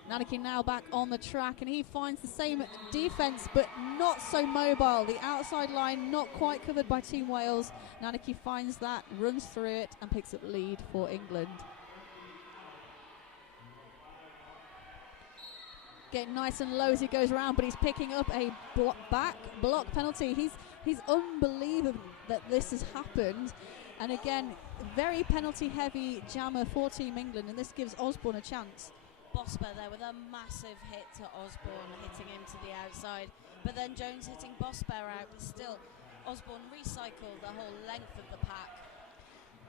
Nanaki now back on the track, and he finds the same defence but not so mobile. The outside line not quite covered by Team Wales. Nanaki finds that, runs through it, and picks up lead for England. Getting nice and low as he goes around, but he's picking up a back block penalty. He's unbelievable that this has happened. And again, very penalty heavy jammer for Team England, and this gives Osborne a chance. Bosper there with a massive hit to Osborne, hitting him to the outside, but then Jones hitting Bosper out. Still, Osborne recycled the whole length of the pack.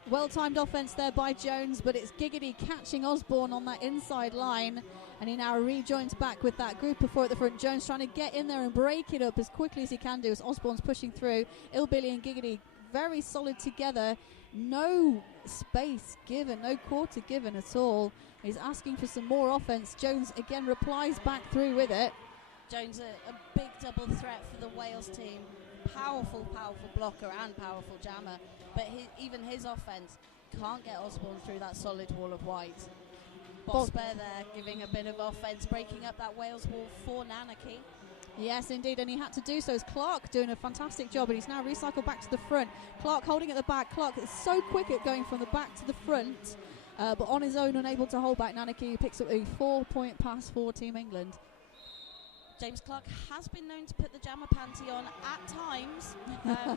Well-timed offence there by Jones, but it's Giggity catching Osborne on that inside line, and he now rejoins back with that group of 4 at the front. Jones trying to get in there and break it up as quickly as he can do as Osborne's pushing through. Ilbilly and Giggity very solid together. No space given, no quarter given at all. He's asking for some more offence. Jones again replies back through with it. Jones a big double threat for the Wales team. Powerful blocker and powerful jammer. But even his offence can't get Osborne through that solid wall of white. Bosper there giving a bit of offence, breaking up that Wales wall for Nanaki. Yes, indeed, and he had to do so. As Clark doing a fantastic job, and he's now recycled back to the front. Clark holding at the back. Clark is so quick at going from the back to the front, but on his own, unable to hold back Nanaki, who picks up a 4-point pass for Team England. James Clark has been known to put the jammer panty on at times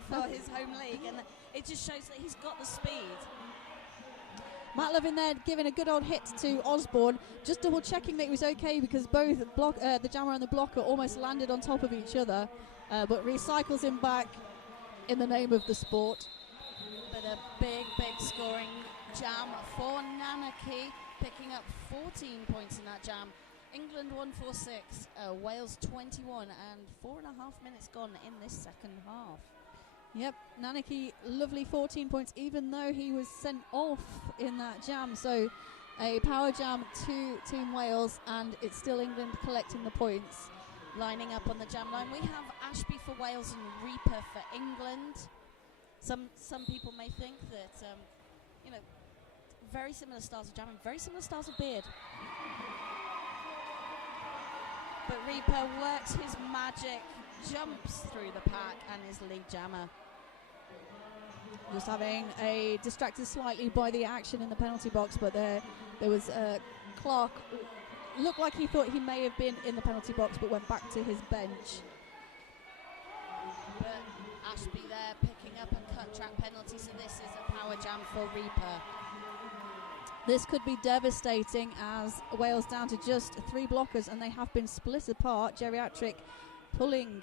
for his home league, and it just shows that he's got the speed. Matt Levin there giving a good old hit to Osborne, just double checking that he was okay because both the jammer and the blocker almost landed on top of each other, but recycles him back in the name of the sport. But a big scoring jam for Nanaki, picking up 14 points in that jam. England 146, Wales 21, and 4.5 minutes gone in this second half. Yep, Nanaki, lovely 14 points, even though he was sent off in that jam. So a power jam to Team Wales, and it's still England collecting the points. Lining up on the jam line, we have Ashby for Wales and Reaper for England. Some people may think that, very similar styles of jamming, very similar styles of beard. But Reaper works his magic, jumps through the pack, and is lead jammer. Just having distracted slightly by the action in the penalty box, but there was Clark. Looked like he thought he may have been in the penalty box, but went back to his bench. But Ashby there picking up a cut track penalty, so this is a power jam for Reaper. This could be devastating, as Wales down to just 3 blockers, and they have been split apart. Geriatric pulling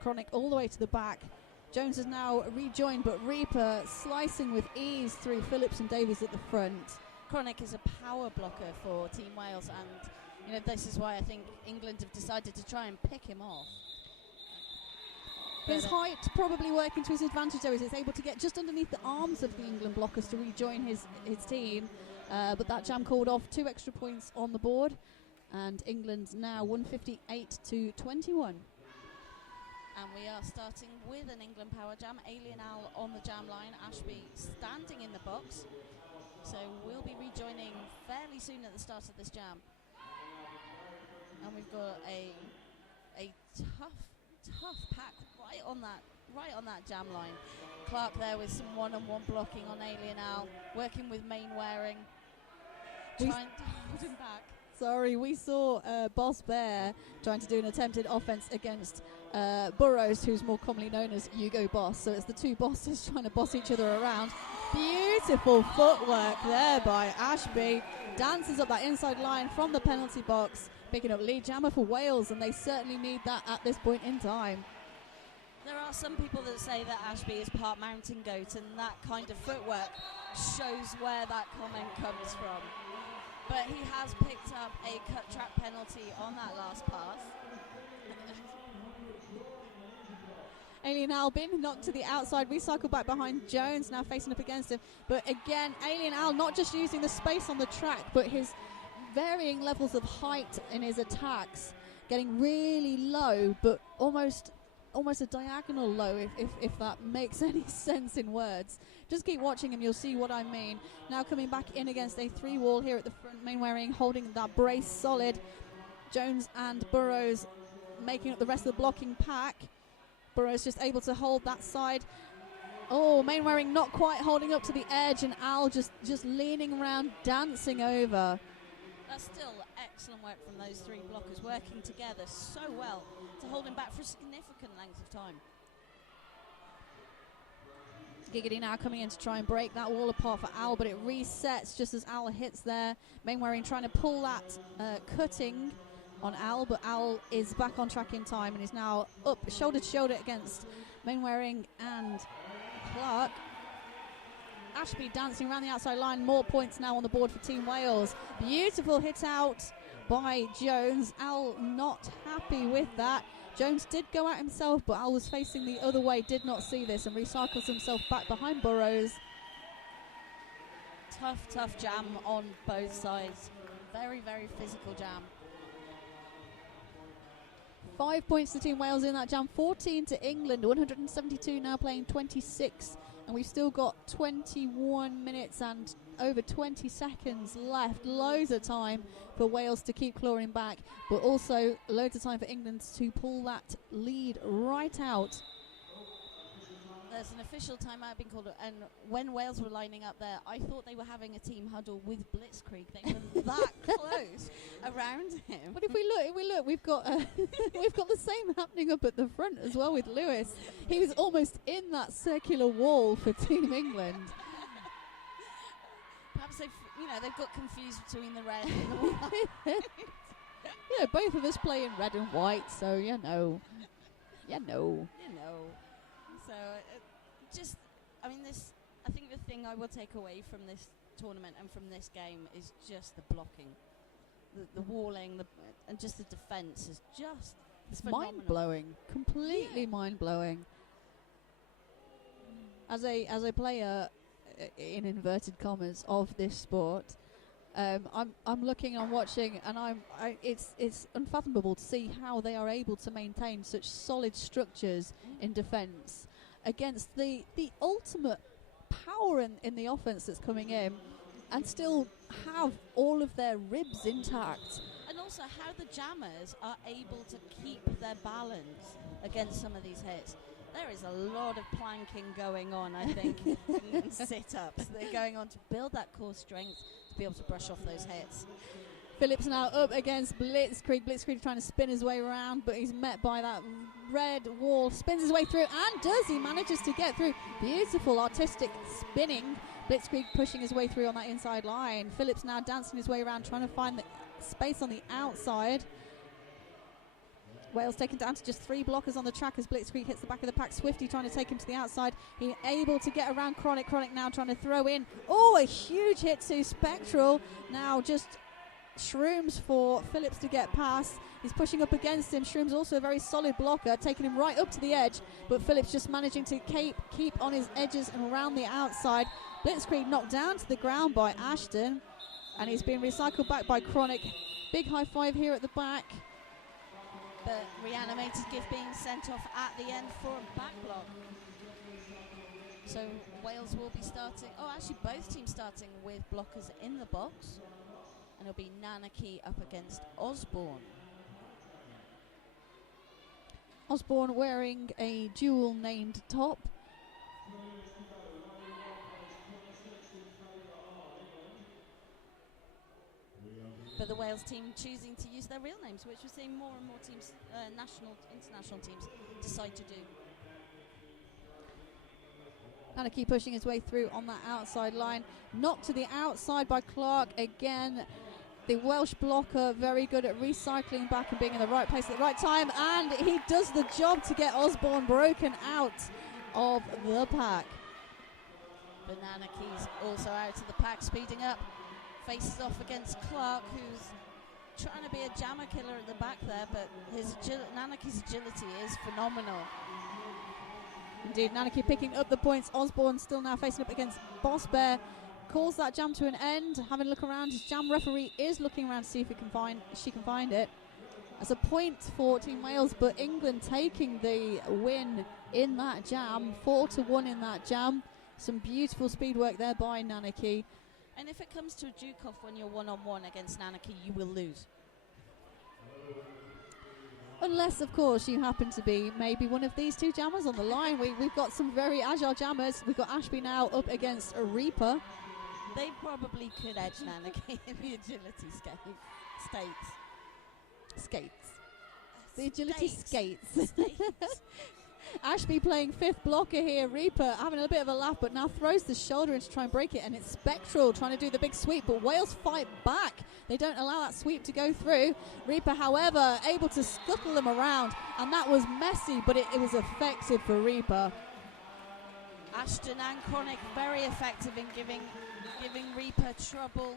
Chronic all the way to the back. Jones is now rejoined, but Reaper slicing with ease through Phillips and Davies at the front. Chronic is a power blocker for Team Wales, and this is why I think England have decided to try and pick him off. His height probably working to his advantage, though, as he's able to get just underneath the arms of the England blockers to rejoin his team. But that jam called off, 2 extra points on the board, and England now 158-21. And we are starting with an England power jam. Alien Owl on the jam line, Ashby standing in the box. So we'll be rejoining fairly soon at the start of this jam. And we've got a tough pack right on that jam line. Clark there with some one-on-one blocking on Alien Owl, working with Mainwaring, trying to hold him back. Sorry, we saw Boss Bear trying to do an attempted offense against Burrows, who's more commonly known as Hugo Boss. So it's the two bosses trying to boss each other around. Beautiful footwork there by Ashby. Dances up that inside line from the penalty box, picking up lead jammer for Wales, and they certainly need that at this point in time. There are some people that say that Ashby is part mountain goat, and that kind of footwork shows where that comment comes from. But he has picked up a cut track penalty on that last pass. Alien Owl being knocked to the outside, recycled back behind Jones, now facing up against him. But again, Alien Owl not just using the space on the track, but his varying levels of height in his attacks, getting really low, but almost a diagonal low, if that makes any sense in words. Just keep watching him, you'll see what I mean. Now coming back in against a 3-wall here at the front, Mainwaring holding that brace solid. Jones and Burrows making up the rest of the blocking pack. Burrows just able to hold that side. Oh, Mainwaring not quite holding up to the edge, and Al just leaning around, dancing over. That's still excellent work from those 3 blockers, working together so well to hold him back for a significant length of time. Giggity now coming in to try and break that wall apart for Al, but it resets just as Al hits there. Mainwaring trying to pull that cutting on Al, but Al is back on track in time and is now up shoulder to shoulder against Mainwaring and Clark. Ashby dancing around the outside line, more points now on the board for Team Wales. Beautiful hit out by Jones. Al not happy with that. Jones did go out himself, but Al was facing the other way, did not see this, and recycles himself back behind Burrows. Tough jam on both sides. Very, very physical jam. 5 points to Team Wales in that jam, 14 to England, 172 now playing 26. And we've still got 21 minutes and over 20 seconds left. Loads of time for Wales to keep clawing back, but also loads of time for England to pull that lead right out. There's an official timeout being called, and when Wales were lining up there, I thought they were having a team huddle with Blitzkrieg. They were that close around him. But if we look, we've got we've got the same happening up at the front as well with Lewis. He was almost in that circular wall for Team England. Perhaps they've got confused between the red and the white. Yeah, both of us play in red and white, so you know. I think the thing I will take away from this tournament and from this game is just the blocking, the walling, and just the defence is just It's phenomenal. mind-blowing, completely mind-blowing. As a player, in inverted commas, of this sport, I'm looking, I'm watching, and it's unfathomable to see how they are able to maintain such solid structures in defence against the ultimate power in the offence that's coming in, and still have all of their ribs intact. And also how the jammers are able to keep their balance against some of these hits. There is a lot of planking going on, I think, and sit-ups. They're going on to build that core strength to be able to brush off those hits. Phillips now up against Blitzkrieg. Blitzkrieg trying to spin his way around, but he's met by that red wall. Spins his way through, and does. He manages to get through. Beautiful artistic spinning. Blitzkrieg pushing his way through on that inside line. Phillips now dancing his way around, trying to find the space on the outside. Wales taken down to just 3 blockers on the track as Blitzkrieg hits the back of the pack. Swifty trying to take him to the outside. He able to get around Chronic. Chronic now trying to throw in. Oh, a huge hit to Spectral. Now just Shrooms for Phillips to get past. He's pushing up against him. Shrooms also a very solid blocker, taking him right up to the edge. But Phillips just managing to keep on his edges and around the outside. Blitzkrieg knocked down to the ground by Ashton. And he's been recycled back by Chronic. Big high five here at the back. But Reanimated Gift being sent off at the end for a back block. So Wales will be starting, actually both teams starting with blockers in the box. And it'll be Nanaki up against Osborne. Osborne wearing a dual named top. But the Wales team choosing to use their real names, which we're seeing more and more teams, international teams, decide to do. Nanaki pushing his way through on that outside line. Knocked to the outside by Clark again. The Welsh blocker very good at recycling back and being in the right place at the right time. And he does the job to get Osborne broken out of the pack. But Nanaki's also out of the pack, speeding up. Faces off against Clark, who's trying to be a jammer killer at the back there, but Nanaki's agility is phenomenal. Indeed, Nanaki picking up the points. Osborne still now facing up against Boss Bear. Calls that jam to an end. Having a look around, his jam referee is looking around to see if she can find it. As a point for Team Wales, but England taking the win in that jam, 4-1 in that jam. Some beautiful speed work there by Nanaki. And if it comes to a Duke-off when you're one-on-one against Nanaki, you will lose. Unless, of course, you happen to be maybe one of these two jammers on the line. We've got some very agile jammers. We've got Ashby now up against a Reaper. They probably could edge Nanaki in the agility Skates. The agility skates. States. Ashby playing 5th blocker here. Reaper having a bit of a laugh, but now throws the shoulder in to try and break it, and it's Spectral trying to do the big sweep, but Wales fight back. They don't allow that sweep to go through. Reaper, however, able to scuttle them around, and that was messy, but it was effective for Reaper. Ashton and Chronic very effective in giving Reaper trouble.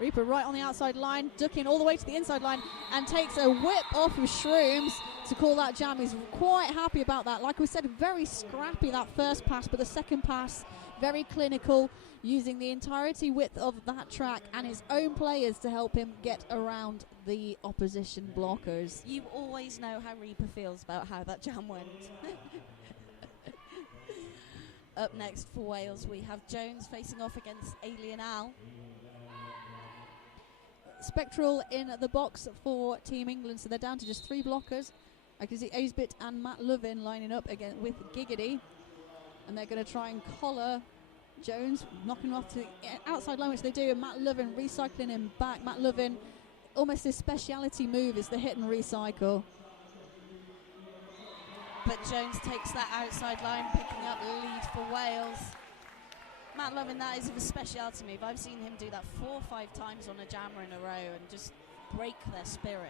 Reaper right on the outside line, ducking all the way to the inside line, and takes a whip off of Shrooms to call that jam. He's quite happy about that. Like we said, very scrappy that first pass, but the second pass, very clinical, using the entirety width of that track and his own players to help him get around the opposition blockers. You always know how Reaper feels about how that jam went. Up next for Wales, we have Jones facing off against Alien Al. Spectral in the box for Team England, so they're down to just 3 blockers. I can see Azebit and Matt Lovin lining up again with Giggity, and they're going to try and collar Jones, knocking him off to the outside line, which they do, and Matt Lovin recycling him back. Matt Lovin, almost his speciality move is the hit and recycle. But Jones takes that outside line, picking up the lead for Wales. Matt Lovin, that is a speciality move. I've seen him do that 4 or 5 times on a jammer in a row and just break their spirit.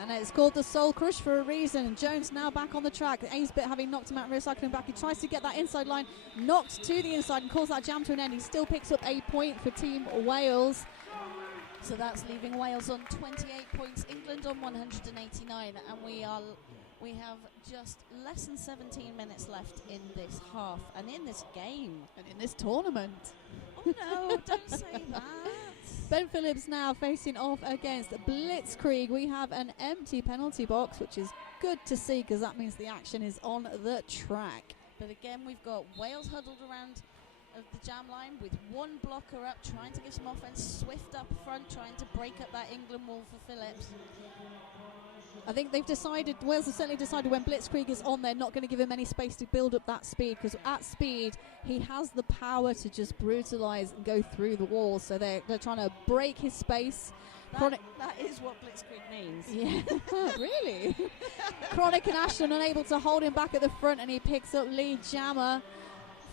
And it's called the Soul Crush for a reason. Jones now back on the track. Aisbit having knocked him out and recycling back. He tries to get that inside line, knocked to the inside and calls that jam to an end. He still picks up a point for Team Wales. So that's leaving Wales on 28 points, England on 189, and we have just less than 17 minutes left in this half and in this game and in this tournament. Oh no, don't say that. Ben Phillips now facing off against Blitzkrieg. We have an empty penalty box, which is good to see because that means the action is on the track. But again, we've got Wales huddled around the jam line with one blocker up, trying to give some offense. Swift up front, trying to break up that England wall for Phillips. I think they've decided, Wales have certainly decided when Blitzkrieg is on, they're not going to give him any space to build up that speed, because at speed, he has the power to just brutalise and go through the wall. So they're trying to break his space. That is what Blitzkrieg means. Yeah, really? Chronic and Ashton unable to hold him back at the front, and he picks up Lee Jammer.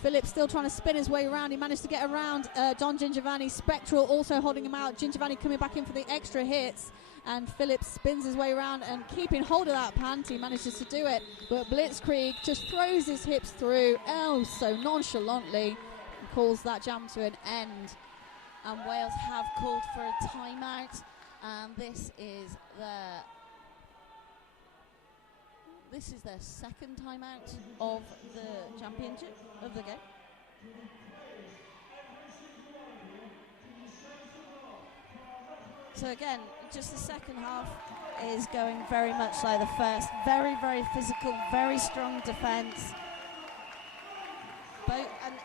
Phillips still trying to spin his way around. He managed to get around Don Gingivanni. Spectral also holding him out. Gingivanni coming back in for the extra hits. And Phillips spins his way around and keeping hold of that pant. He manages to do it. But Blitzkrieg just throws his hips through, so nonchalantly, and calls that jam to an end. And Wales have called for a timeout. And this is their second timeout of the championship, of the game. So again, just the second half is going very much like the first. Very, very physical, very strong defence.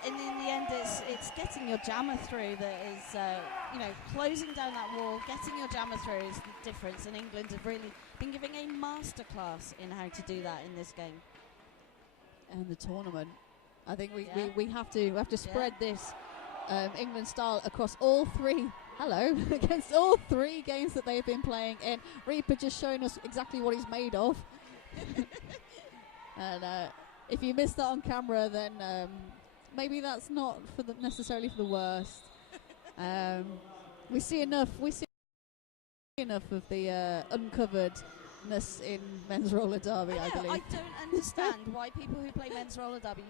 And in the end, it's getting your jammer through that is, closing down that wall, getting your jammer through is the difference. And England have really been giving a masterclass in how to do that in this game. And the tournament. I think we have to spread this England style across all three. Hello, against all three games that they've been playing in. Reaper just showing us exactly what he's made of. And if you missed that on camera, then maybe that's not necessarily for the worst. We see enough of the uncoveredness in men's roller derby, I believe. I don't understand why people who play men's roller derby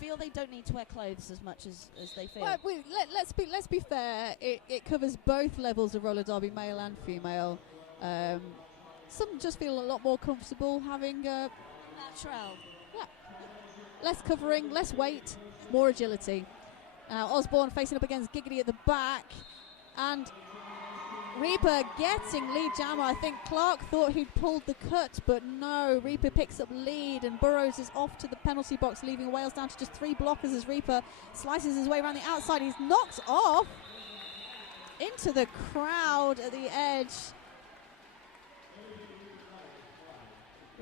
feel they don't need to wear clothes as much as they feel. Well, let's be fair. It covers both levels of roller derby, male and female. Some just feel a lot more comfortable having natural. Yeah. Less covering, less weight, more agility. Now Osborne facing up against Giggity at the back, and Reaper getting lead jammer. I think Clark thought he'd pulled the cut, but no. Reaper picks up lead, and Burrows is off to the penalty box, leaving Wales down to just 3 blockers as Reaper slices his way around the outside. He's knocked off into the crowd at the edge.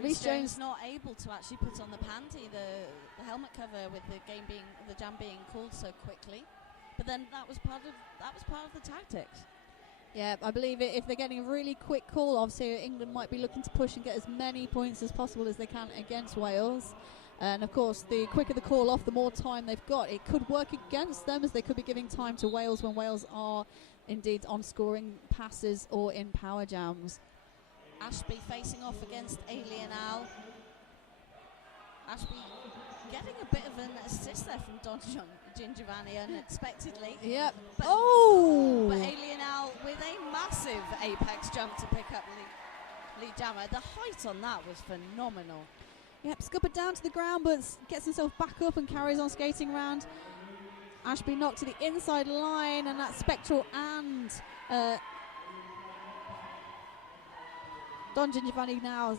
Rhys Jones not able to actually put on the panty, the helmet cover, with the jam being called so quickly. But then that was part of the tactics. Yeah, I believe if they're getting a really quick call, obviously England might be looking to push and get as many points as possible as they can against Wales. And of course, the quicker the call off, the more time they've got. It could work against them, as they could be giving time to Wales when Wales are indeed on scoring passes or in power jams. Ashby facing off against Alien Al. Ashby getting a bit of an assist there from Don Gingivanni unexpectedly. Yep. But Alien Al with a massive apex jump to pick up Lee Jammer. The height on that was phenomenal. Yep, scuppered down to the ground, but gets himself back up and carries on skating around. Ashby knocked to the inside line, and that Spectral and Don Gingivanni now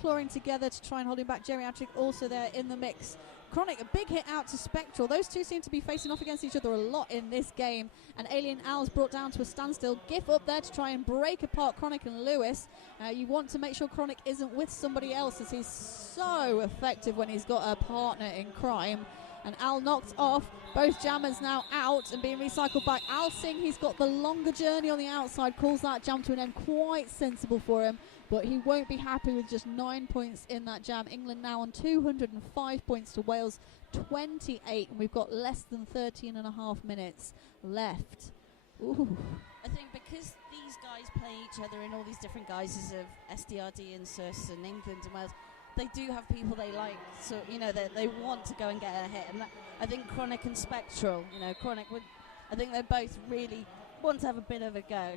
clawing together to try and hold him back. Geriatric also there in the mix. Chronic, a big hit out to Spectral. Those two seem to be facing off against each other a lot in this game. And Alien Al's brought down to a standstill. Giff up there to try and break apart Chronic and Lewis. You want to make sure Chronic isn't with somebody else, as he's so effective when he's got a partner in crime. And Al knocked off. Both jammers now out and being recycled back. Al Singh, he's got the longer journey on the outside, calls that jam to an end. Quite sensible for him, but he won't be happy with just 9 points in that jam. England now on 205 points to Wales 28, and we've got less than 13 and a half minutes left. Ooh. I think because these guys guys play each other in all these different guises of SDRD and SUS and England and Wales, they do have people they like, so they want to go and get a hit. And I think Chronic and Spectral, Chronic I think they both really want to have a bit of a go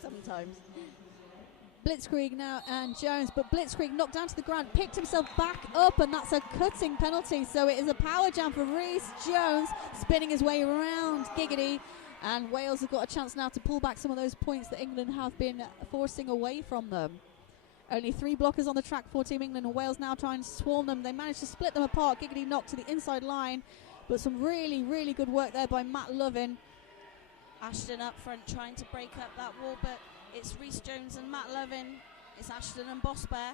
sometimes. Blitzkrieg now and Jones, but Blitzkrieg knocked down to the ground, picked himself back up, and that's a cutting penalty. So it is a power jam for Rhys Jones, spinning his way around Giggity. And Wales have got a chance now to pull back some of those points that England have been forcing away from them. Only 3 blockers on the track for Team England, and Wales now trying to swarm them. They managed to split them apart. Giggity knocked to the inside line, but some really, really good work there by Matt Lovin. Ashton up front trying to break up that wall, but it's Rhys Jones and Matt Lovin. It's Ashton and Boss Bear.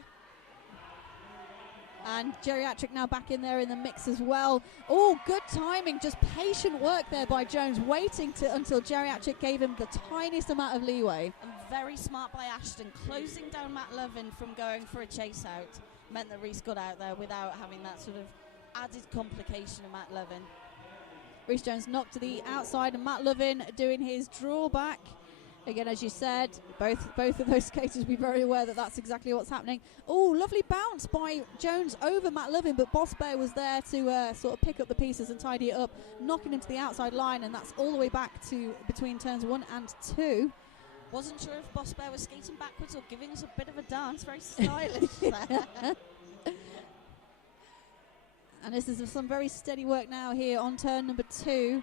And Geriatric now back in there in the mix as well. Oh, good timing, just patient work there by Jones, waiting until Geriatric gave him the tiniest amount of leeway. And very smart by Ashton, closing down Matt Lovin from going for a chase out. Meant that Rhys got out there without having that sort of added complication of Matt Lovin. Rhys Jones knocked to the outside, and Matt Lovin doing his drawback. Again, as you said, both of those skaters be very aware that that's exactly what's happening. Oh, lovely bounce by Jones over Matt Lovin, but Boss Bear was there to sort of pick up the pieces and tidy it up, knocking him to the outside line, and that's all the way back to between turns 1 and 2. Wasn't sure if Boss Bear was skating backwards or giving us a bit of a dance. Very stylish there. And this is some very steady work now here on turn number 2.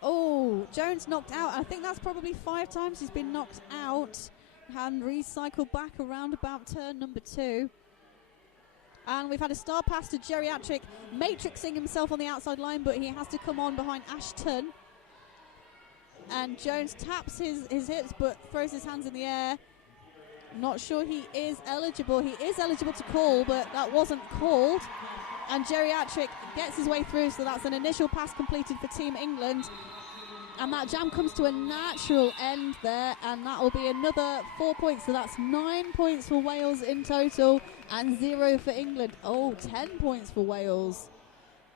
Oh, Jones knocked out. I think that's probably 5 times he's been knocked out and recycled back around about turn number 2. And we've had a star pass to Geriatric, matrixing himself on the outside line, but he has to come on behind Ashton. And Jones taps his hips but throws his hands in the air. Not sure he is eligible. He is eligible to call, but that wasn't called. And Geriatric gets his way through, so that's an initial pass completed for Team England. And that jam comes to a natural end there, and that will be another 4 points. So that's 9 points for Wales in total and 0 for England. Oh, 10 points for Wales.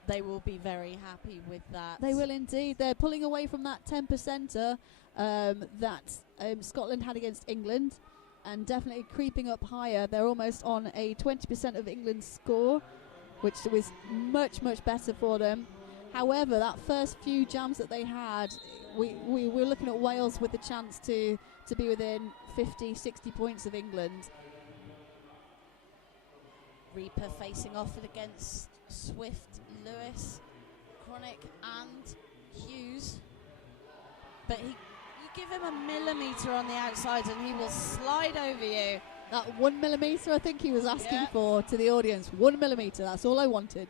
They will be very happy with that. They will indeed. They're pulling away from that 10%er that Scotland had against England, and definitely creeping up higher. They're almost on a 20% of England's score, which was much, much better for them. However, that first few jams that they had, we were looking at Wales with the chance to be within 50, 60 points of England. Reaper facing off against Swift, Lewis, Chronic and Hughes. But you give him a millimetre on the outside and he will slide over you. That 1 millimetre I think he was asking for to the audience. 1 millimetre, that's all I wanted.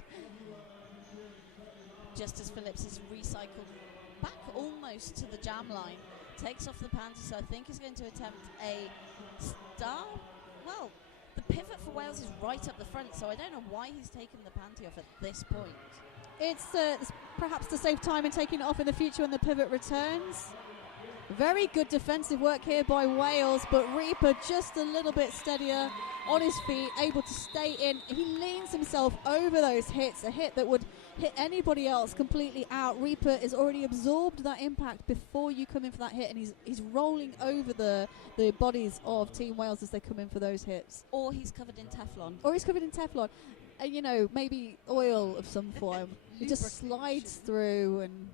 Justus Phillips is recycled back almost to the jam line. Takes off the panty, so I think he's going to attempt a star. Well, the pivot for Wales is right up the front, so I don't know why he's taken the panty off at this point. It's perhaps to save time in taking it off in the future when the pivot returns. Very good defensive work here by Wales, but Reaper just a little bit steadier on his feet, able to stay in. He leans himself over those hits, a hit that would hit anybody else completely out. Reaper has already absorbed that impact before you come in for that hit, and he's rolling over the bodies of Team Wales as they come in for those hits. Or he's covered in Teflon. Maybe oil of some form. He just slides through, and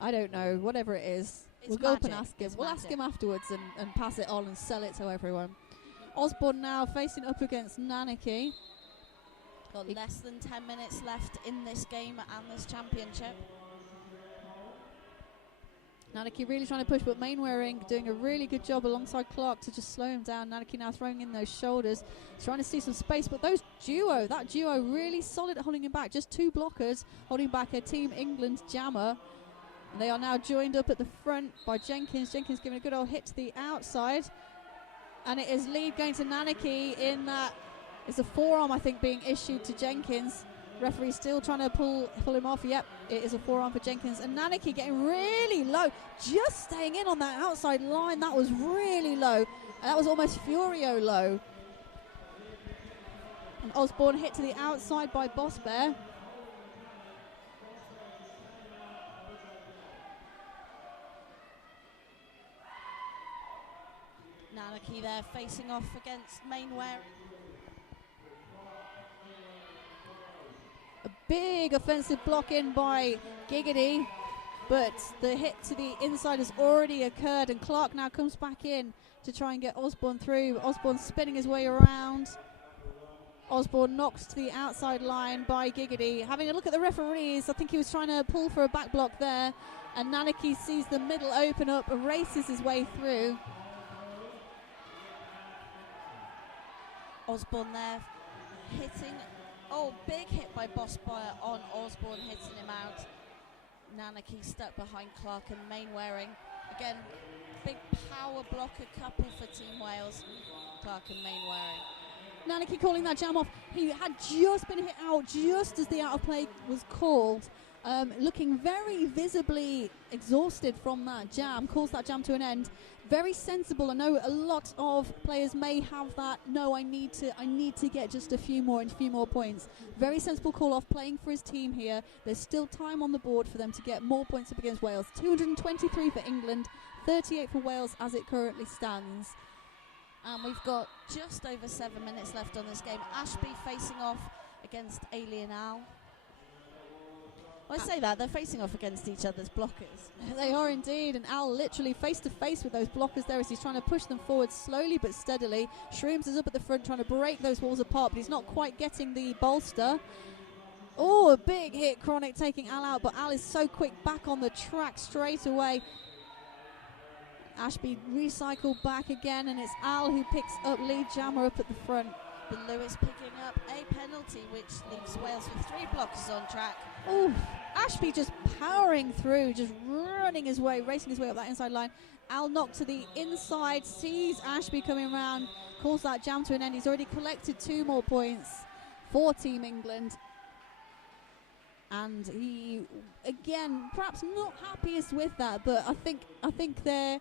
I don't know, whatever it is. We'll go up and ask him. We'll ask him afterwards and pass it on and sell it to everyone. Osborne now facing up against Nanaki. Got less than 10 minutes left in this game and this championship. Nanaki really trying to push, but Mainwaring doing a really good job alongside Clark to just slow him down. Nanaki now throwing in those shoulders, trying to see some space, but that duo really solid at holding him back. Just 2 blockers holding back a Team England jammer. And they are now joined up at the front by Jenkins. Jenkins giving a good old hit to the outside. And it is lead going to Nanaki in that. It's a forearm, I think, being issued to Jenkins. Referee still trying to pull him off. Yep, it is a forearm for Jenkins. And Nanaki getting really low, just staying in on that outside line. That was really low. And that was almost Furio low. And Osborne hit to the outside by Boss Bear. Nanaki there facing off against Mainwaring. A big offensive block in by Giggity, but the hit to the inside has already occurred, and Clark now comes back in to try and get Osborne through. Osborne spinning his way around. Osborne knocked to the outside line by Giggity. Having a look at the referees, I think he was trying to pull for a back block there, and Nanaki sees the middle open up and races his way through. Osborne there hitting. Oh, big hit by Bossboyer on Osborne, hitting him out. Nanaki stuck behind Clark and Mainwaring. Again, big power blocker couple for Team Wales, Clark and Mainwaring. Nanaki calling that jam off. He had just been hit out just as the out of play was called. Looking very visibly exhausted from that jam, calls that jam to an end. Very sensible. I know a lot of players may have that. No, I need to get just a few more points. Very sensible call off, playing for his team here. There's still time on the board for them to get more points up against Wales. 223 for England, 38 for Wales as it currently stands. And we've got just over 7 minutes left on this game. Ashby facing off against Ailey and Al. Well, I say that, they're facing off against each other's blockers. They are indeed, and Al literally face to face with those blockers there as he's trying to push them forward slowly but steadily. Shrooms is up at the front trying to break those walls apart, but he's not quite getting the bolster. Oh, a big hit, Chronic taking Al out, but Al is so quick back on the track straight away. Ashby recycled back again, and it's Al who picks up lead jammer up at the front. But Lewis picking up a penalty, which leaves Wales with 3 blockers on track. Oh, Ashby just powering through, just running his way, racing his way up that inside line. Al knocked to the inside, sees Ashby coming around, calls that jam to an end. He's already collected 2 more points for Team England. And he, again, perhaps not happiest with that, but I think their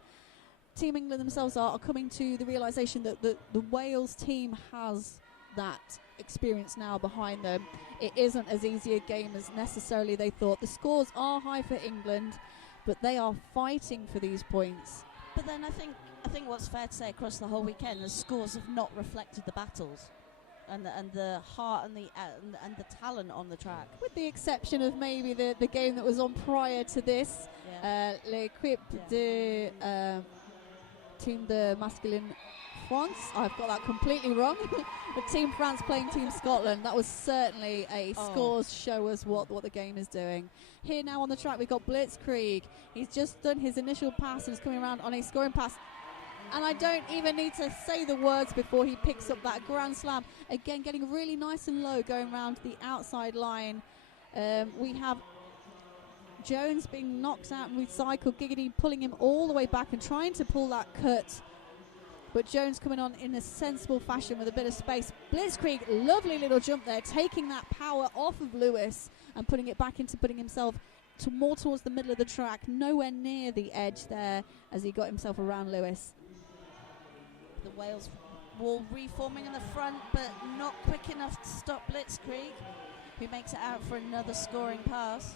Team England themselves are coming to the realisation that the Wales team has that experience now behind them. It isn't as easy a game as necessarily they thought. The scores are high for England, but they are fighting for these points. But then I think what's fair to say across the whole weekend, the scores have not reflected the battles and the heart and the talent on the track. With the exception of maybe the game that was on prior to this, l'équipe de Team de Masculine France. I've got that completely wrong. The Team France playing Team Scotland. That was certainly a scores show us what the game is doing. Here now on the track we've got Blitzkrieg. He's just done his initial pass and is coming around on a scoring pass. And I don't even need to say the words before he picks up that grand slam. Again, getting really nice and low, going around the outside line. We have Jones being knocked out and recycled. Giggity pulling him all the way back and trying to pull that cut. But Jones coming on in a sensible fashion with a bit of space. Blitzkrieg, lovely little jump there, taking that power off of Lewis and putting it back into putting himself more towards the middle of the track, nowhere near the edge there as he got himself around Lewis. The Wales wall reforming in the front, but not quick enough to stop Blitzkrieg, who makes it out for another scoring pass.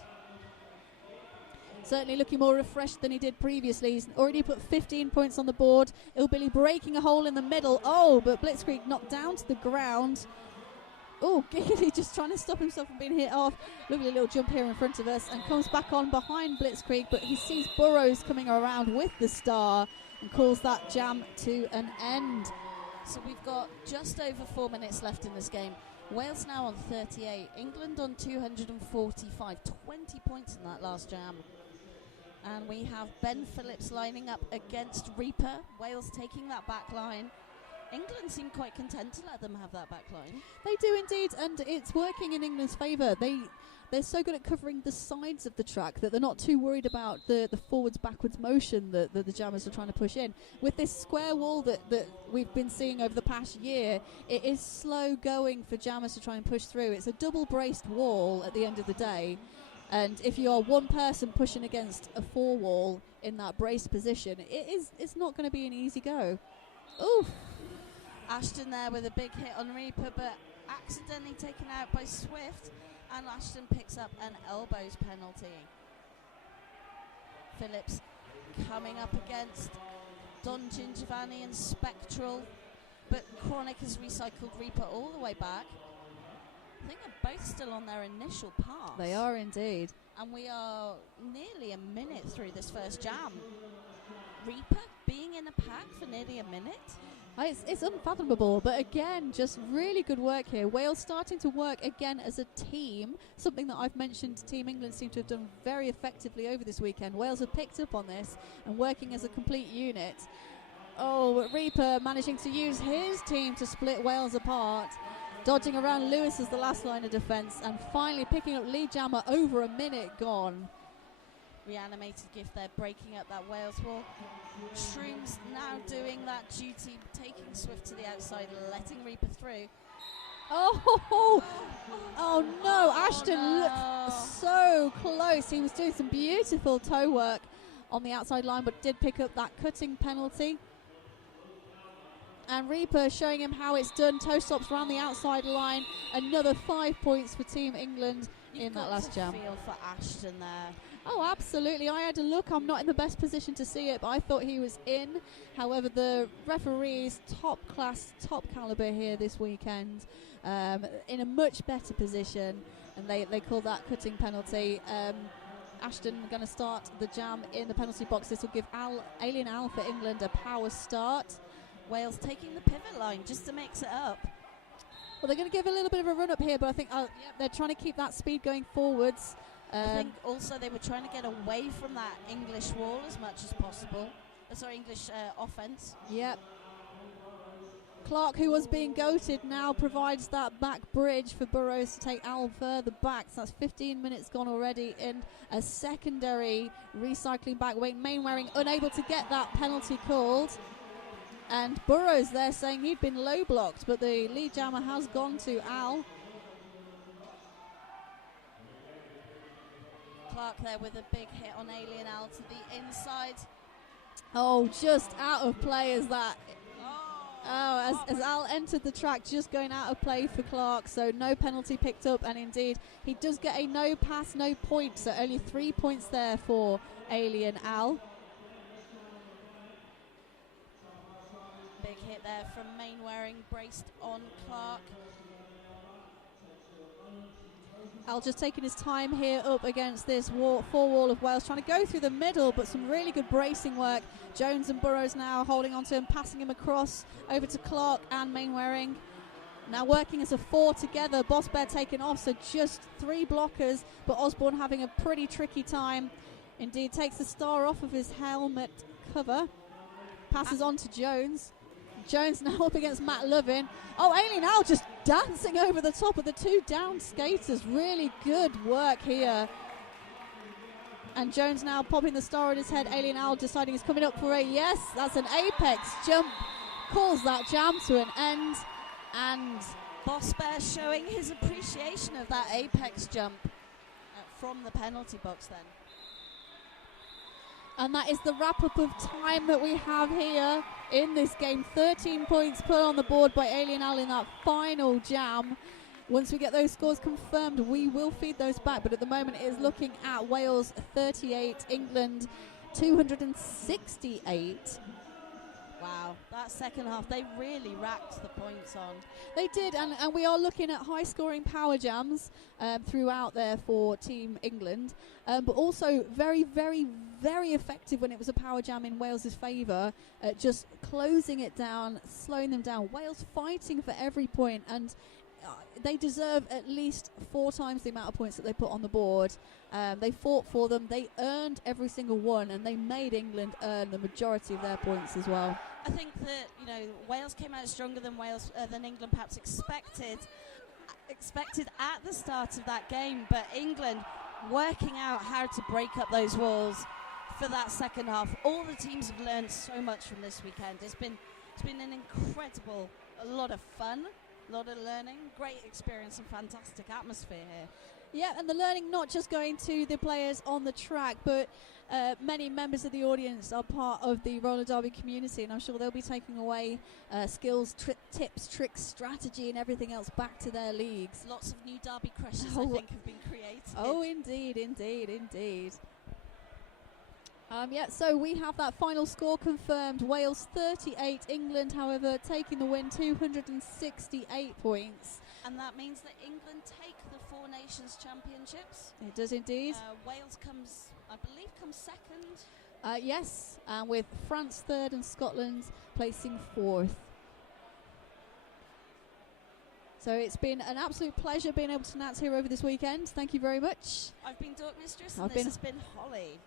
Certainly looking more refreshed than he did previously. He's already put 15 points on the board. Ilbilly breaking a hole in the middle. Oh, but Blitzkrieg knocked down to the ground. Oh, Giggity just trying to stop himself from being hit off. Lovely little jump here in front of us and comes back on behind Blitzkrieg, but he sees Burrows coming around with the star and calls that jam to an end. So we've got just over 4 minutes left in this game. Wales now on 38, England on 245, 20 points in that last jam. And we have Ben Phillips lining up against Reaper, Wales taking that back line. England seem quite content to let them have that back line. They do indeed, and it's working in England's favour. They're so good at covering the sides of the track that they're not too worried about the forwards-backwards motion that the jammers are trying to push in. With this square wall that we've been seeing over the past year, it is slow going for jammers to try and push through. It's a double-braced wall at the end of the day, and if you are one person pushing against a 4 wall in that braced position, it's not going to be an easy go. Oof. Ashton there with a big hit on Reaper, but accidentally taken out by Swift, and Ashton picks up an elbows penalty. Phillips coming up against Don Gingivanni and Spectral, but Chronic has recycled Reaper all the way back. I think they're both still on their initial pass. They are indeed. And we are nearly a minute through this first jam. Reaper being in a pack for nearly a minute. It's unfathomable, but again, just really good work here. Wales starting to work again as a team, something that I've mentioned Team England seem to have done very effectively over this weekend. Wales have picked up on this and working as a complete unit. Oh, but Reaper managing to use his team to split Wales apart, dodging around Lewis as the last line of defence, and finally picking up Lee Jammer over a minute gone. Reanimated gift there, breaking up that Wales wall. Shrooms now doing that duty, taking Swift to the outside, letting Reaper through. Oh no, Ashton looked so close. He was doing some beautiful toe work on the outside line, but did pick up that cutting penalty. And Reaper showing him how it's done. Toe stops around the outside line. Another 5 points for Team England in that last jam. Feel for Ashton there. Oh, absolutely. I had a look. I'm not in the best position to see it, but I thought he was in. However, the referees, top class, top caliber here this weekend, in a much better position, and they call that cutting penalty. Ashton going to start the jam in the penalty box. This will give Alien Al for England a power start. Wales taking the pivot line just to mix it up. Well, they're going to give a little bit of a run up here, but I think they're trying to keep that speed going forwards. I think also they were trying to get away from that English wall as much as possible. English offence. Yep. Clark, who was being goated, now provides that back bridge for Burrows to take Al further back. So that's 15 minutes gone already in a secondary recycling back. Mainwaring unable to get that penalty called. And Burrows there saying he'd been low blocked, but the lead jammer has gone to Al. Clark there with a big hit on Alien Al to the inside. Oh, just out of play as that. As Al entered the track, just going out of play for Clark, so no penalty picked up, and indeed he does get a no pass, no point, so only 3 points there for Alien Al. Big hit there from Mainwaring, braced on Clark. Al just taking his time here up against this wall of Wales, trying to go through the middle, but some really good bracing work. Jones and Burrows now holding on to him, passing him across over to Clark and Mainwaring. Now working as a four together. Boss Bear taken off, so just 3 blockers, but Osborne having a pretty tricky time. Indeed, takes the star off of his helmet cover. Passes on to Jones. Jones now up against Matt Lovin. Oh, Alien Al just dancing over the top of the 2 down skaters. Really good work here. And Jones now popping the star on his head. Alien Al deciding he's coming up for a yes. That's an apex jump. Calls that jam to an end. And Boss Bear showing his appreciation of that apex jump from the penalty box then. And that is the wrap-up of time that we have here in this game. 13 points put on the board by Alien Al in that final jam. Once we get those scores confirmed, we will feed those back. But at the moment, it is looking at Wales 38, England 268. Wow, that second half, they really racked the points on. They did, and we are looking at high-scoring power jams throughout there for Team England, but also very, very, very effective when it was a power jam in Wales' favour, just closing it down, slowing them down. Wales fighting for every point, and they deserve at least 4 times the amount of points that they put on the board. They fought for them, they earned every single one, and they made England earn the majority of their points as well. I think that Wales came out stronger than England perhaps expected at the start of that game, but England working out how to break up those walls for that second half. All the teams have learned so much from this weekend. It's been an incredible, a lot of fun, a lot of learning, great experience and fantastic atmosphere here. Yeah, and the learning not just going to the players on the track, but many members of the audience are part of the roller derby community, and I'm sure they'll be taking away skills, tips, tricks, strategy, and everything else back to their leagues. Lots of new derby crushes, I think, have been created. Oh, indeed, indeed, indeed. Yeah, so we have that final score confirmed. Wales 38, England, however, taking the win, 268 points. And that means that England take the 4 Nations Championships. It does indeed. Wales comes, I believe, comes second. Yes, and with France third and Scotland placing fourth. So it's been an absolute pleasure being able to announce here over this weekend. Thank you very much. I've been Dork Mistress, I've and this has been Holly.